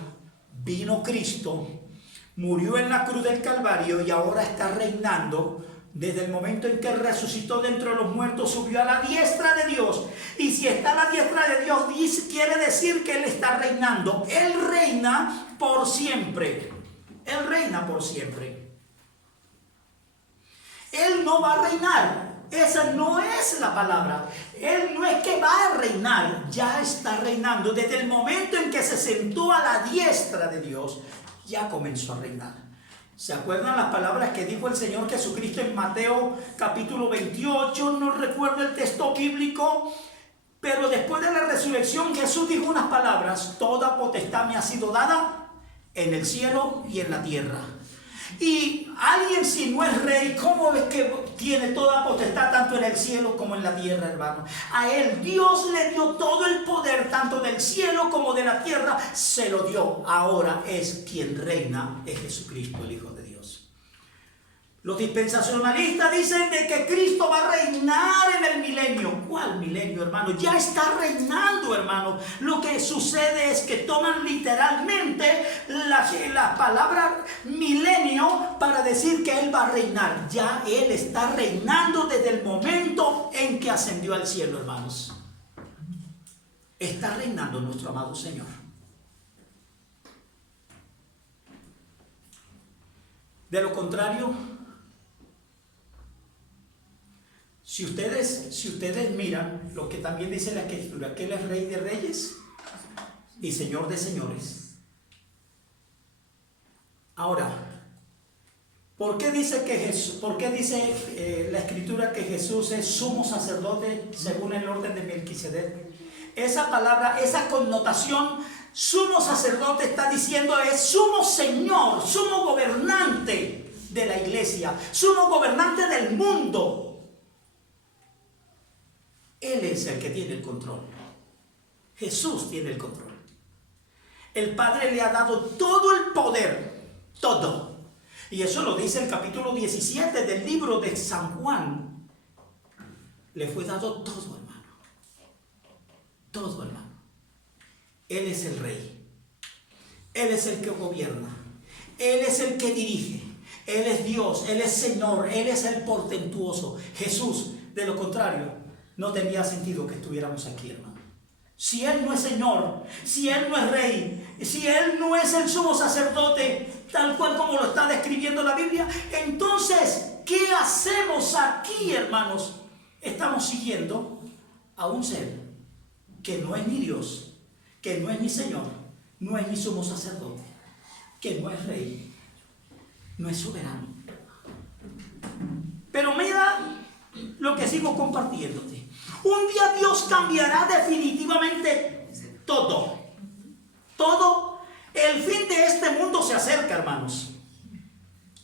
vino Cristo, murió en la cruz del Calvario y ahora está reinando. Desde el momento en que resucitó de entre los muertos, subió a la diestra de Dios. Y si está a la diestra de Dios, quiere decir que Él está reinando. Él reina por siempre. Él reina por siempre. Él no va a reinar. Esa no es la palabra. Él no es que va a reinar, ya está reinando. Desde el momento en que se sentó a la diestra de Dios, ya comenzó a reinar. ¿Se acuerdan las palabras que dijo el Señor Jesucristo en Mateo capítulo 28? No recuerdo el texto bíblico, pero después de la resurrección Jesús dijo unas palabras: toda potestad me ha sido dada en el cielo y en la tierra. Y alguien, si no es rey, ¿cómo es que tiene toda potestad tanto en el cielo como en la tierra, hermano? A Él Dios le dio todo el poder, tanto del cielo como de la tierra, se lo dio. Ahora es quien reina, es Jesucristo, el Hijo de Dios. Los dispensacionalistas dicen de que Cristo va a reinar en el milenio. ¿Cuál milenio, hermano? Ya está reinando, hermano. Lo que sucede es que toman literalmente la palabra milenio para decir que Él va a reinar. Ya Él está reinando desde el momento en que ascendió al cielo, hermanos. Está reinando nuestro amado Señor. De lo contrario, si ustedes miran lo que también dice la Escritura, que Él es Rey de Reyes y Señor de Señores. Ahora, ¿por qué dice la Escritura que Jesús es sumo sacerdote según el orden de Melquisedec? Esa palabra, esa connotación, sumo sacerdote, está diciendo es sumo señor, sumo gobernante de la iglesia, sumo gobernante del mundo. Él es el que tiene el control. Jesús tiene el control. El Padre le ha dado todo el poder, todo. Y eso lo dice el capítulo 17 del libro de San Juan. Le fue dado todo, hermano. Todo, hermano. Él es el Rey. Él es el que gobierna. Él es el que dirige. Él es Dios. Él es Señor. Él es el portentuoso. Jesús, De lo contrario, no tendría sentido que estuviéramos aquí, hermano. Si Él no es Señor, si Él no es Rey, si Él no es el sumo sacerdote, tal cual como lo está describiendo la Biblia, entonces, ¿qué hacemos aquí, hermanos? Estamos siguiendo a un ser que no es ni Dios, que no es ni Señor, no es ni sumo sacerdote, que no es Rey, no es soberano. Pero mira lo que sigo compartiéndote. Un día Dios cambiará definitivamente todo. Todo. El fin de este mundo se acerca, hermanos.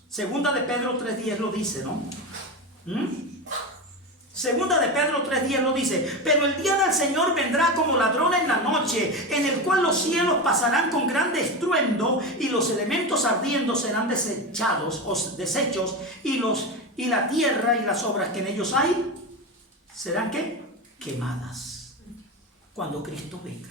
Segunda de Pedro 3:10 lo dice, ¿no? Segunda de Pedro 3:10 lo dice. Pero el día del Señor vendrá como ladrón en la noche, en el cual los cielos pasarán con gran estruendo y los elementos ardiendo serán desechados o desechos y la tierra y las obras que en ellos hay serán ¿qué? Quemadas cuando Cristo venga.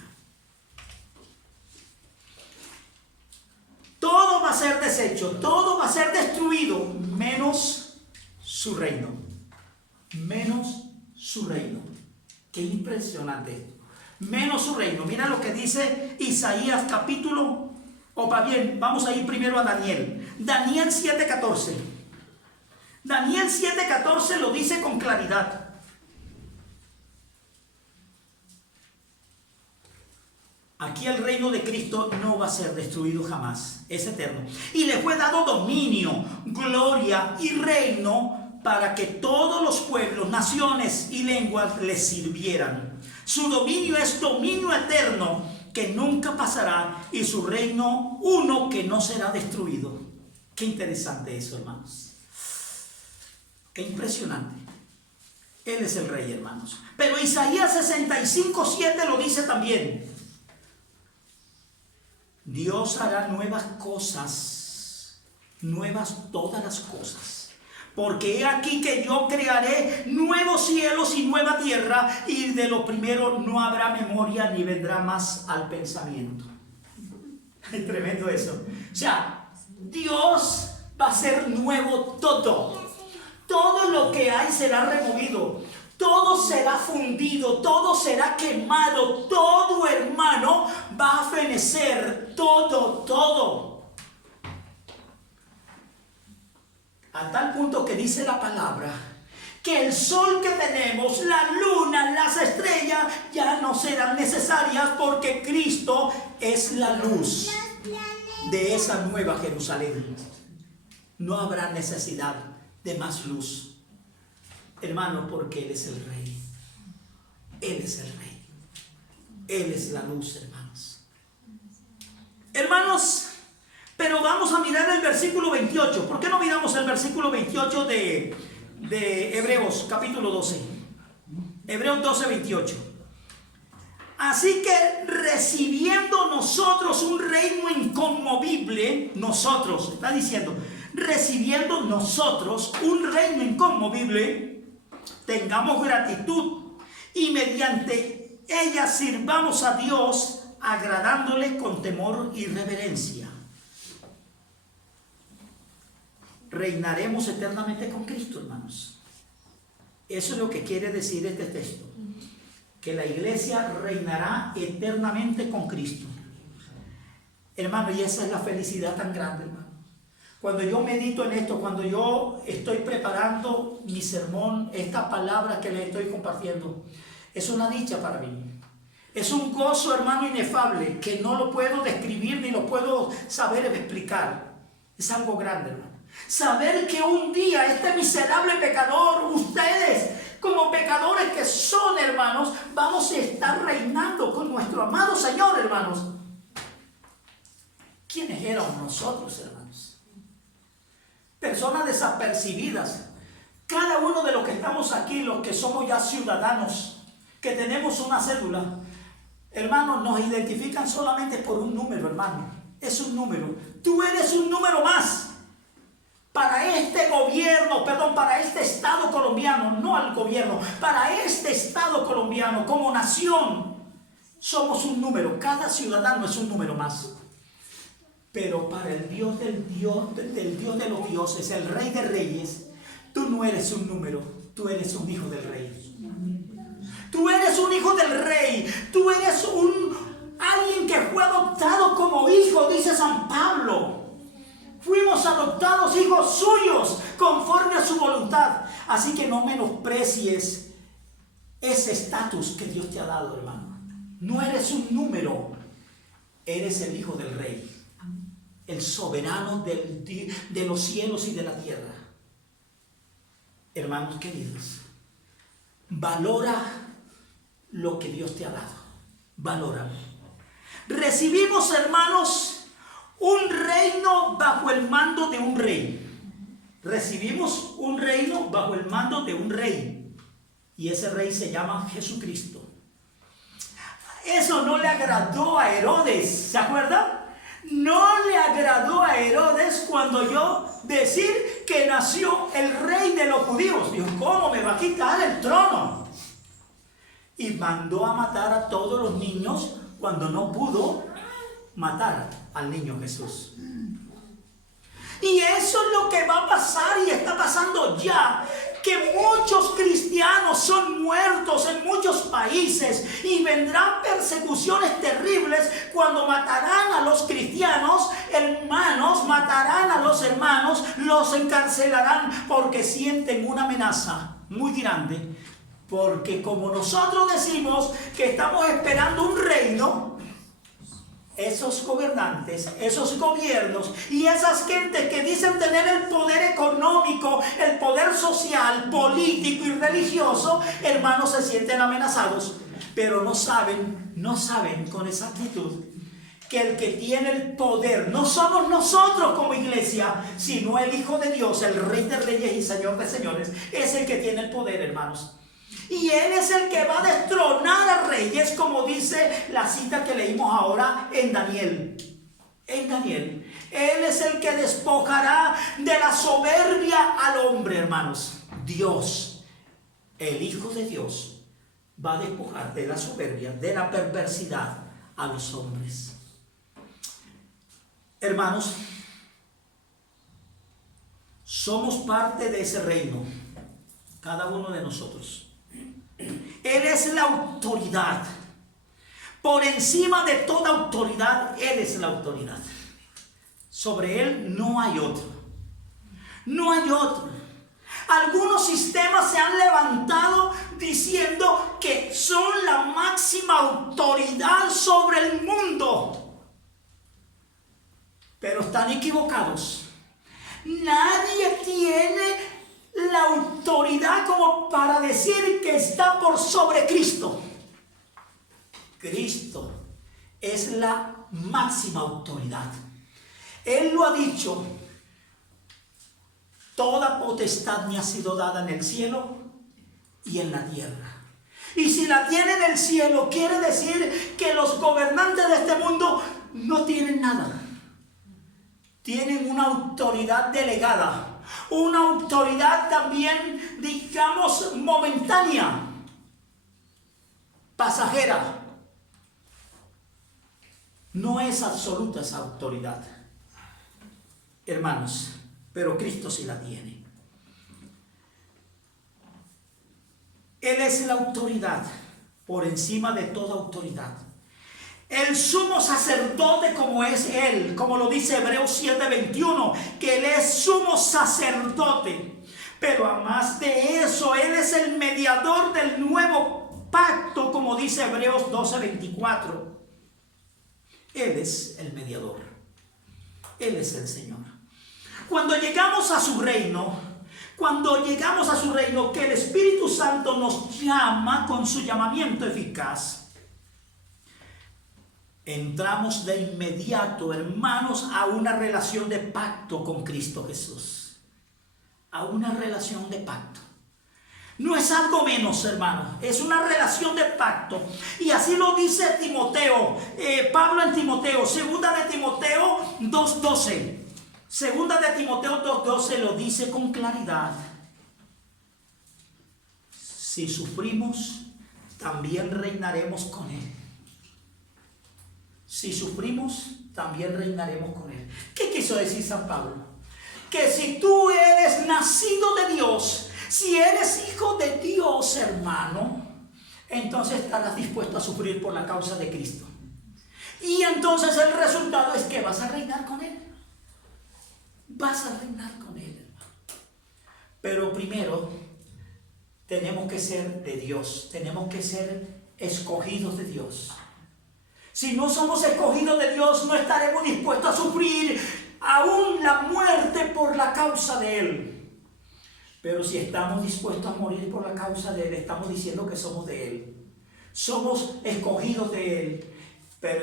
Todo va a ser deshecho, todo va a ser destruido, menos su reino. Menos su reino. Qué impresionante esto. Menos su reino. Mira lo que dice Isaías capítulo, vamos a ir primero a Daniel. Daniel 7:14. Daniel 7:14 lo dice con claridad. Aquí el reino de Cristo no va a ser destruido jamás, es eterno. Y le fue dado dominio, gloria y reino para que todos los pueblos, naciones y lenguas le sirvieran. Su dominio es dominio eterno que nunca pasará y su reino uno que no será destruido. Qué interesante eso, hermanos. Qué impresionante. Él es el rey, hermanos. Pero Isaías 65:7 lo dice también. Dios hará nuevas cosas, nuevas todas las cosas. Porque he aquí que yo crearé nuevos cielos y nueva tierra, y de lo primero no habrá memoria ni vendrá más al pensamiento. Es tremendo eso. O sea, Dios va a hacer nuevo todo. Todo lo que hay será removido. Todo será fundido, todo será quemado, todo, hermano, va a fenecer, todo. A tal punto que dice la palabra que el sol que tenemos, la luna, las estrellas ya no serán necesarias porque Cristo es la luz de esa nueva Jerusalén. No habrá necesidad de más luz. Hermano, porque Él es el Rey. Él es el Rey. Él es la luz, hermanos. Hermanos, pero vamos a mirar el versículo 28. ¿Por qué no miramos el versículo 28 de Hebreos, capítulo 12? Hebreos 12:28. Así que recibiendo nosotros un reino inconmovible, nosotros, está diciendo, recibiendo nosotros un reino inconmovible, tengamos gratitud y mediante ella sirvamos a Dios agradándole con temor y reverencia. Reinaremos eternamente con Cristo, hermanos. Eso es lo que quiere decir este texto, que la iglesia reinará eternamente con Cristo. Hermano, y esa es la felicidad tan grande, hermano. Cuando yo medito en esto, cuando yo estoy preparando mi sermón, esta palabra que les estoy compartiendo, es una dicha para mí. Es un gozo, hermano, inefable, que no lo puedo describir ni lo puedo saber explicar. Es algo grande, hermano. Saber que un día este miserable pecador, ustedes como pecadores que son, hermanos, vamos a estar reinando con nuestro amado Señor, hermanos. ¿Quiénes éramos nosotros, hermanos? Personas desapercibidas. Cada uno de los que estamos aquí, los que somos ya ciudadanos, que tenemos una cédula, hermanos, nos identifican solamente por un número, hermano. Es un número. Tú eres un número más. Para este gobierno, para este Estado colombiano, no al gobierno, para este Estado colombiano como nación, somos un número. Cada ciudadano es un número más. Pero para el Dios de los dioses, el Rey de Reyes, tú no eres un número. tú eres un hijo del rey. Tú eres un hijo del rey. Tú eres alguien que fue adoptado como hijo, dice San Pablo. Fuimos adoptados hijos suyos conforme a su voluntad. Así que no menosprecies ese estatus que Dios te ha dado, hermano. No eres un número. Eres el hijo del rey. El soberano de los cielos y de la tierra. Hermanos queridos, valora lo que Dios te ha dado. Valóralo. Recibimos, hermanos, un reino bajo el mando de un rey. Recibimos un reino bajo el mando de un rey. Y ese rey se llama Jesucristo. Eso no le agradó a Herodes, ¿se acuerdan? No le agradó a Herodes cuando oyó decir que nació el rey de los judíos. Dijo, ¿cómo me va a quitar el trono? Y mandó a matar a todos los niños cuando no pudo matar al niño Jesús. Y eso es lo que va a pasar y está pasando ya. Que muchos cristianos son muertos en muchos países y vendrán persecuciones terribles cuando matarán a los cristianos, hermanos, matarán a los hermanos, los encarcelarán porque sienten una amenaza muy grande. Porque como nosotros decimos que estamos esperando un reino, esos gobernantes, esos gobiernos y esas gentes que dicen tener el poder económico, el poder social, político y religioso, hermanos, se sienten amenazados, pero no saben con exactitud que el que tiene el poder no somos nosotros como iglesia, sino el Hijo de Dios, el Rey de Reyes y Señor de Señores, es el que tiene el poder, hermanos. Y Él es el que va a destronar a reyes, como dice la cita que leímos ahora en Daniel. En Daniel. Él es el que despojará de la soberbia al hombre, hermanos. Dios, el Hijo de Dios, va a despojar de la soberbia, de la perversidad a los hombres. Hermanos, somos parte de ese reino, cada uno de nosotros. Él es la autoridad. Por encima de toda autoridad, Él es la autoridad. Sobre Él no hay otro. No hay otro. Algunos sistemas se han levantado diciendo que son la máxima autoridad sobre el mundo. Pero están equivocados. Nadie tiene la autoridad como para decir que está por sobre Cristo. Cristo es la máxima autoridad. Él lo ha dicho. Toda potestad me ha sido dada en el cielo y en la tierra. Y si la tiene en el cielo, quiere decir que los gobernantes de este mundo no tienen nada. Tienen una autoridad delegada. Una autoridad también, digamos, momentánea, pasajera. No es absoluta esa autoridad, hermanos, pero Cristo sí la tiene. Él es la autoridad por encima de toda autoridad. El sumo sacerdote como es Él, como lo dice Hebreos 7:21, que Él es sumo sacerdote. Pero además de eso, Él es el mediador del nuevo pacto, como dice Hebreos 12:24. Él es el mediador. Él es el Señor. Cuando llegamos a su reino, que el Espíritu Santo nos llama con su llamamiento eficaz, entramos de inmediato, hermanos, a una relación de pacto con Cristo Jesús. A una relación de pacto. No es algo menos, hermanos. Es una relación de pacto. Y así lo dice Timoteo. Pablo en Timoteo. Segunda de Timoteo 2:12. Segunda de Timoteo 2:12 lo dice con claridad. Si sufrimos, también reinaremos con Él. Si sufrimos, también reinaremos con Él. ¿Qué quiso decir San Pablo? Que si tú eres nacido de Dios, Si eres hijo de Dios, hermano, entonces estarás dispuesto a sufrir por la causa de Cristo. Y entonces el resultado es que vas a reinar con Él. Vas a reinar con Él, hermano. Pero primero tenemos que ser de Dios. Tenemos que ser escogidos de Dios. Si no somos escogidos de Dios, no estaremos dispuestos a sufrir aún la muerte por la causa de Él. Pero si estamos dispuestos a morir por la causa de Él, estamos diciendo que somos de Él. Somos escogidos de Él. Pero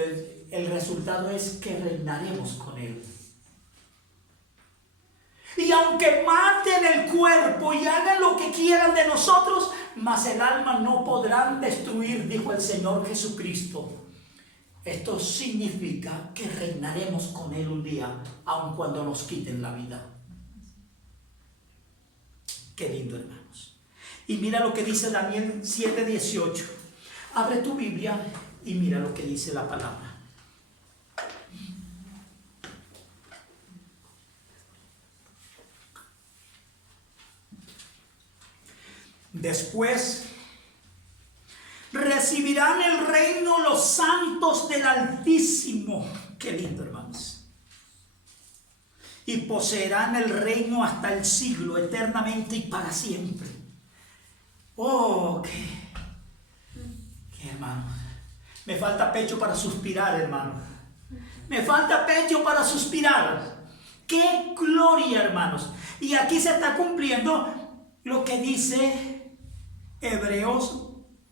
el resultado es que reinaremos con Él. Y aunque maten el cuerpo y hagan lo que quieran de nosotros, mas el alma no podrán destruir, dijo el Señor Jesucristo. Esto significa que reinaremos con Él un día, aun cuando nos quiten la vida. Qué lindo, hermanos. Y mira lo que dice Daniel 7:18. Abre tu Biblia y mira lo que dice la palabra. Después recibirán el reino los santos del Altísimo. Qué lindo, hermanos. Y poseerán el reino hasta el siglo, eternamente y para siempre. Oh, qué hermano. Me falta pecho para suspirar, hermano. Me falta pecho para suspirar. ¡Qué gloria, hermanos! Y aquí se está cumpliendo lo que dice Hebreos,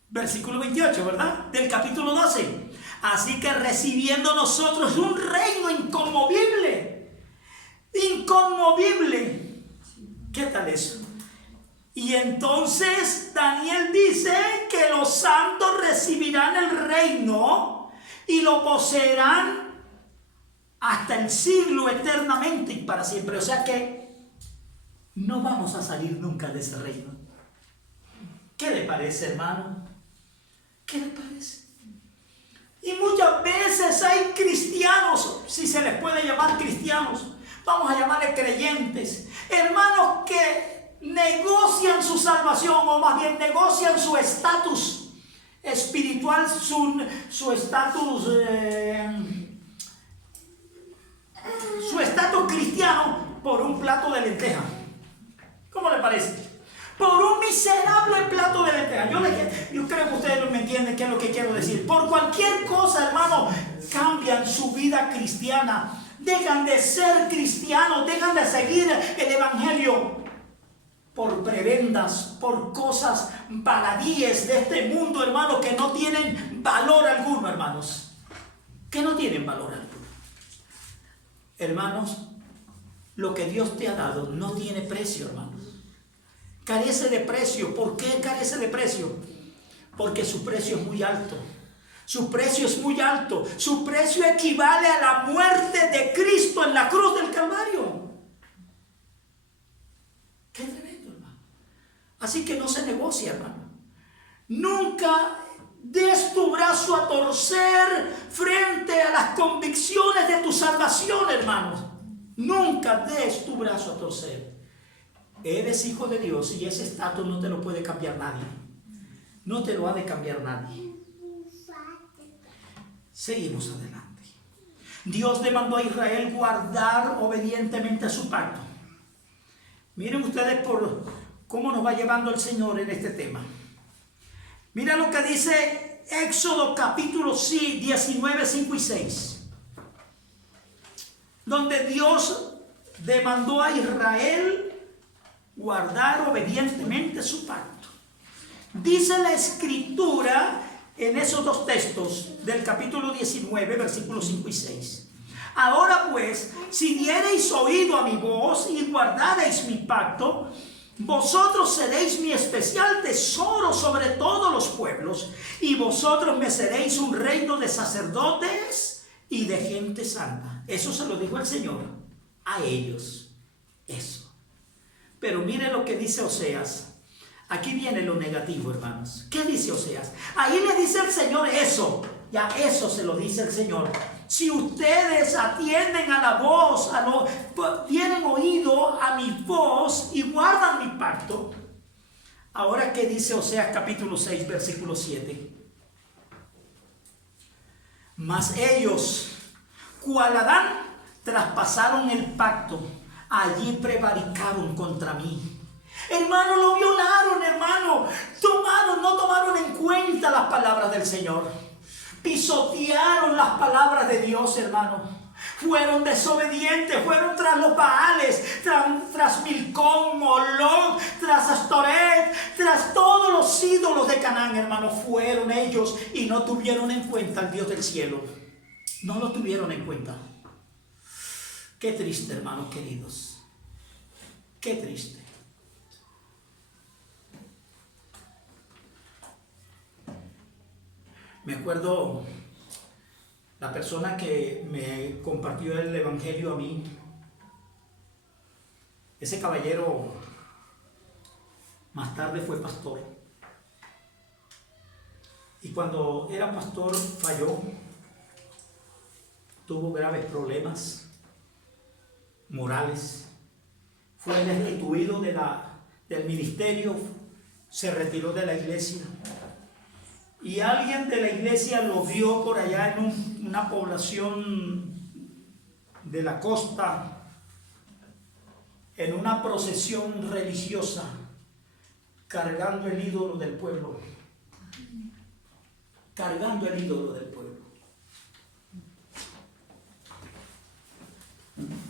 versículo 28, ¿verdad? Del capítulo 12. Así que recibiendo nosotros un reino inconmovible. Inconmovible. ¿Qué tal eso? Y entonces Daniel dice que los santos recibirán el reino y lo poseerán hasta el siglo, eternamente y para siempre. O sea que no vamos a salir nunca de ese reino. ¿Qué le parece, hermano? ¿Qué le parece? Y muchas veces hay cristianos, si se les puede llamar cristianos, vamos a llamarle creyentes, hermanos que negocian su salvación, o más bien negocian su estatus espiritual, su estatus cristiano por un plato de lenteja. ¿Cómo le parece? Por un miserable plato de lenteja. Yo creo que ustedes me entienden qué es lo que quiero decir. Por cualquier cosa, hermano, cambian su vida cristiana. Dejan de ser cristianos, dejan de seguir el evangelio por prebendas, por cosas baladíes de este mundo, hermano, que no tienen valor alguno, hermanos. Que no tienen valor alguno. Hermanos, lo que Dios te ha dado no tiene precio, hermanos. Carece de precio. ¿Por qué carece de precio? Porque su precio es muy alto. Su precio es muy alto. Su precio equivale a la muerte de Cristo en la cruz del Calvario. Qué tremendo, hermano. Así que no se negocia, hermano. Nunca des tu brazo a torcer frente a las convicciones de tu salvación, hermanos. Nunca des tu brazo a torcer. Eres hijo de Dios y ese estatus no te lo puede cambiar nadie. No te lo ha de cambiar nadie. Seguimos adelante. Dios demandó a Israel guardar obedientemente su pacto. Miren ustedes por cómo nos va llevando el Señor en este tema. Mira lo que dice Éxodo capítulo 19, 5 y 6. Donde Dios demandó a Israel guardar obedientemente su pacto. Dice la Escritura en esos dos textos del capítulo 19, versículos 5 y 6. Ahora pues, si diereis oído a mi voz y guardareis mi pacto, vosotros seréis mi especial tesoro sobre todos los pueblos, y vosotros me seréis un reino de sacerdotes y de gente santa. Eso se lo dijo el Señor a ellos. Eso. Pero mire lo que dice Oseas. Aquí viene lo negativo, hermanos. ¿Qué dice Oseas? Ahí le dice el Señor eso. Ya eso se lo dice el Señor. Si ustedes atienden a la voz, tienen oído a mi voz y guardan mi pacto, Ahora, ¿qué dice Oseas capítulo 6, versículo 7? Mas ellos, cual Adán, traspasaron el pacto, allí prevaricaron contra mí. Hermano, lo violaron, hermano. No tomaron en cuenta las palabras del Señor. Pisotearon las palabras de Dios, hermano. Fueron desobedientes, fueron tras los Baales, tras Milcom, Moloch, tras Astoret, tras todos los ídolos de Canaán, hermano. Fueron ellos y no tuvieron en cuenta al Dios del cielo. No lo tuvieron en cuenta. Qué triste, hermanos queridos. Qué triste. Me acuerdo la persona que me compartió el evangelio a mí. Ese caballero más tarde fue pastor. Y cuando era pastor falló. Tuvo graves problemas morales. Fue destituido del ministerio. Se retiró de la iglesia. Y alguien de la iglesia lo vio por allá en una población de la costa, en una procesión religiosa, cargando el ídolo del pueblo. Cargando el ídolo del pueblo.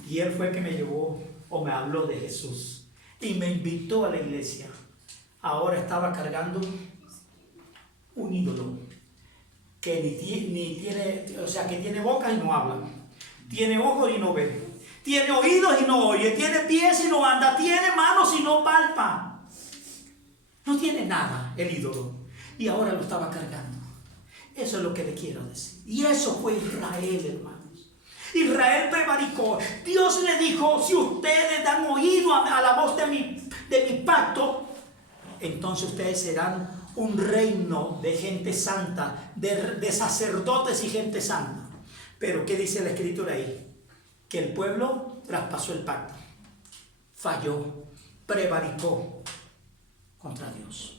Y él fue el que me llevó o me habló de Jesús y me invitó a la iglesia. Ahora estaba cargando un ídolo que ni tiene, o sea, que tiene boca y no habla, tiene ojos y no ve, tiene oídos y no oye, tiene pies y no anda, tiene manos y no palpa. No tiene nada el ídolo. Y ahora lo estaba cargando. Eso es lo que le quiero decir. Y eso fue Israel, hermanos. Israel prevaricó. Dios le dijo: si ustedes dan oído a la voz de mi pacto, entonces ustedes serán un reino de gente santa, de sacerdotes y gente santa. Pero ¿qué dice la escritura ahí? Que el pueblo traspasó el pacto, falló, prevaricó contra Dios.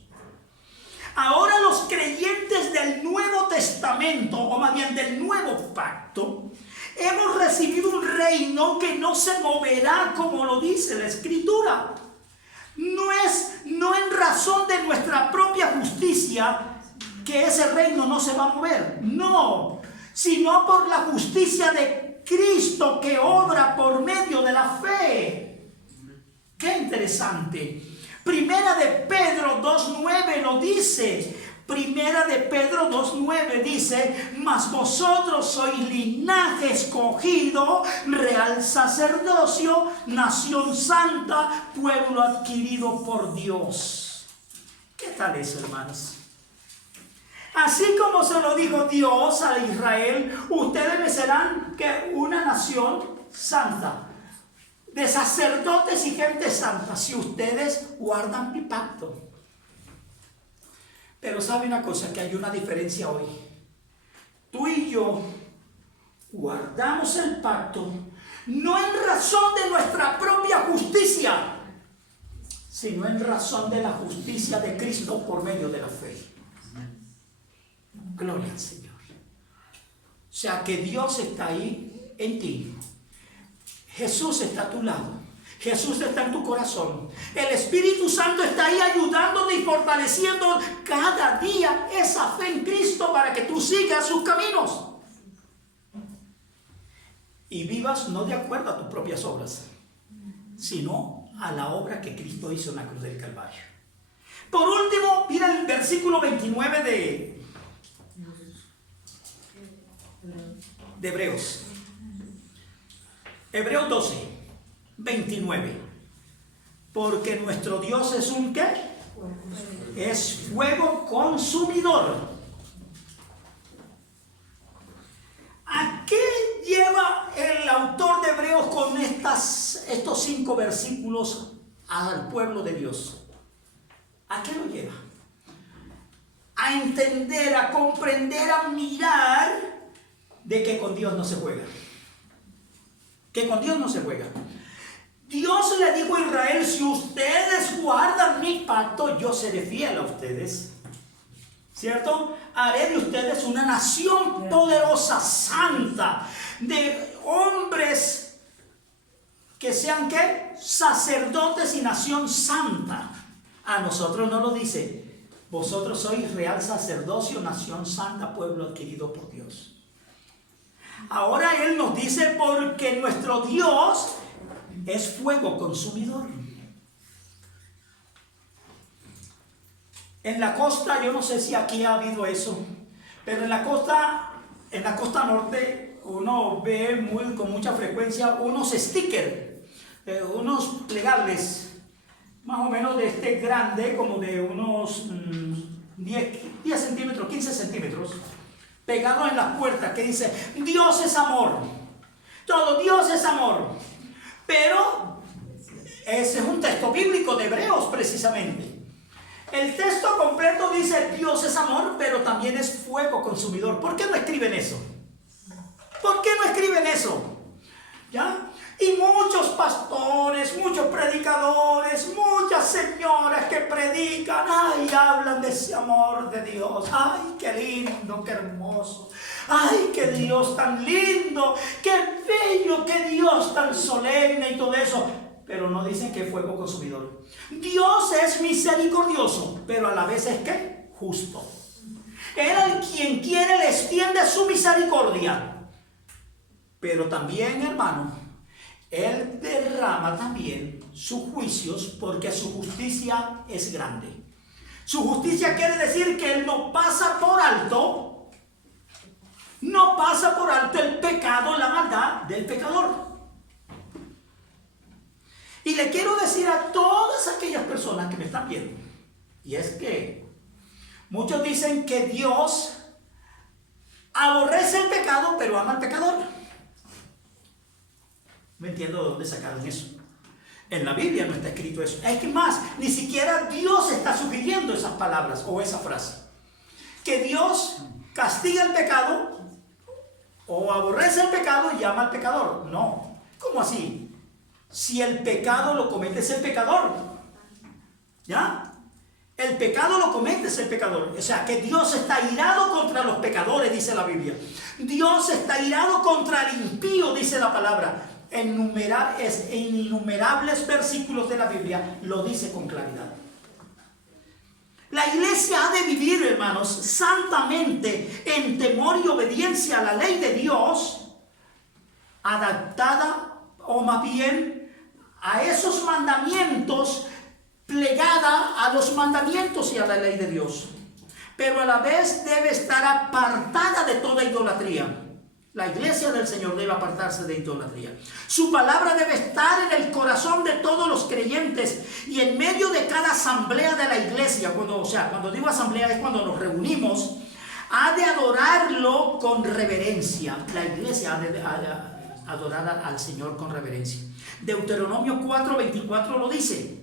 Ahora los creyentes del Nuevo Testamento, o más bien del Nuevo Pacto, hemos recibido un reino que no se moverá como lo dice la escritura. No en razón de nuestra propia justicia que ese reino no se va a mover, no, sino por la justicia de Cristo que obra por medio de la fe. Qué interesante. Primera de Pedro 2:9 lo dice. Primera de Pedro 2:9 dice: mas vosotros sois linaje escogido, real sacerdocio, nación santa, pueblo adquirido por Dios. ¿Qué tal eso, hermanos? Así como se lo dijo Dios a Israel: ustedes me serán una nación santa, de sacerdotes y gente santa, si ustedes guardan mi pacto. Pero sabe una cosa, que hay una diferencia hoy. Tú y yo guardamos el pacto no en razón de nuestra propia justicia, sino en razón de la justicia de Cristo por medio de la fe. Gloria al Señor. O sea que Dios está ahí en ti. Jesús está a tu lado. Jesús está en tu corazón. El Espíritu Santo está ahí ayudándote y fortaleciendo cada día esa fe en Cristo para que tú sigas sus caminos. Y vivas no de acuerdo a tus propias obras, sino a la obra que Cristo hizo en la cruz del Calvario. Por último, mira el versículo 29 de Hebreos. Hebreos 12, 29. Porque nuestro Dios es un ¿qué? Es fuego consumidor. ¿A qué lleva el autor de Hebreos con estos 5 versículos al pueblo de Dios? ¿A qué lo lleva? A entender, a comprender, a mirar de que con Dios no se juega. Que con Dios no se juega. Dios le dijo a Israel, si ustedes guardan mi pacto, yo seré fiel a ustedes. ¿Cierto? Haré de ustedes una nación poderosa, santa, de hombres que sean, ¿qué? Sacerdotes y nación santa. A nosotros no lo dice. Vosotros sois real sacerdocio, nación santa, pueblo adquirido por Dios. Ahora Él nos dice, porque nuestro Dios es fuego consumidor. En la costa, yo no sé si aquí ha habido eso, pero en la costa norte, uno ve con mucha frecuencia unos stickers, unos plegables, más o menos de este grande, como de unos 10 centímetros, 15 centímetros, pegados en las puertas, que dice, Dios es amor, todo Dios es amor. Pero ese es un texto bíblico de Hebreos precisamente. El texto completo dice Dios es amor, pero también es fuego consumidor. ¿Por qué no escriben eso? ¿Por qué no escriben eso? ¿Ya? Y muchos pastores, muchos predicadores, muchas señoras que predican, ay, hablan de ese amor de Dios. Ay, qué lindo, qué hermoso. Ay, qué Dios tan lindo, qué bello, qué Dios tan solemne y todo eso. Pero no dicen que es fuego consumidor. Dios es misericordioso, pero a la vez es ¿qué? Justo. Él al quien quiere le extiende su misericordia. Pero también, hermano, Él derrama también sus juicios porque su justicia es grande. Su justicia quiere decir que Él no pasa por alto el pecado, la maldad del pecador. Y le quiero decir a todas aquellas personas que me están viendo, y es que muchos dicen que Dios aborrece el pecado, pero ama al pecador. No entiendo de dónde sacaron eso. En la Biblia no está escrito eso. Es que más, ni siquiera Dios está sugiriendo esas palabras o esa frase. Que Dios castiga el pecado o aborrece el pecado y ama al pecador. No. ¿Cómo así? Si el pecado lo comete es el pecador. ¿Ya? El pecado lo comete es el pecador. O sea, que Dios está irado contra los pecadores, dice la Biblia. Dios está irado contra el impío, dice la palabra. En innumerables versículos de la Biblia lo dice con claridad. La iglesia ha de vivir, hermanos, santamente, en temor y obediencia a la ley de Dios, adaptada, o más bien, a esos mandamientos, plegada a los mandamientos y a la ley de Dios. Pero a la vez debe estar apartada de toda idolatría. La iglesia del Señor debe apartarse de idolatría. Su palabra debe estar en el corazón de todos los creyentes y en medio de cada asamblea de la iglesia. Cuando digo asamblea es cuando nos reunimos. Ha de adorarlo con reverencia. La iglesia ha de adorar al Señor con reverencia. Deuteronomio 4:24 lo dice.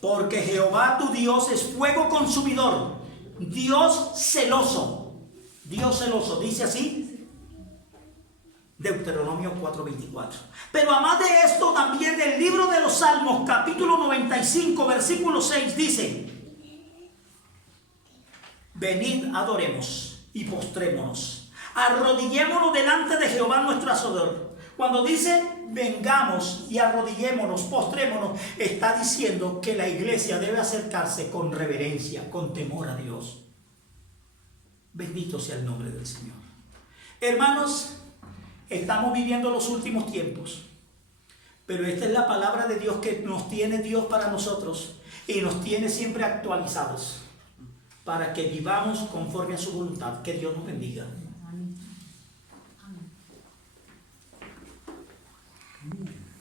Porque Jehová tu Dios es fuego consumidor, Dios celoso. Dios celoso, dice así Deuteronomio 4:24. Pero además de esto, también el libro de los Salmos, capítulo 95, versículo 6, dice: venid, adoremos y postrémonos, arrodillémonos delante de Jehová nuestro Hacedor. Cuando dice vengamos y arrodillémonos, postrémonos, está diciendo que la iglesia debe acercarse con reverencia, con temor a Dios. Bendito sea el nombre del Señor. Hermanos, estamos viviendo los últimos tiempos, pero esta es la palabra de Dios que nos tiene Dios para nosotros y nos tiene siempre actualizados para que vivamos conforme a su voluntad. Que Dios nos bendiga.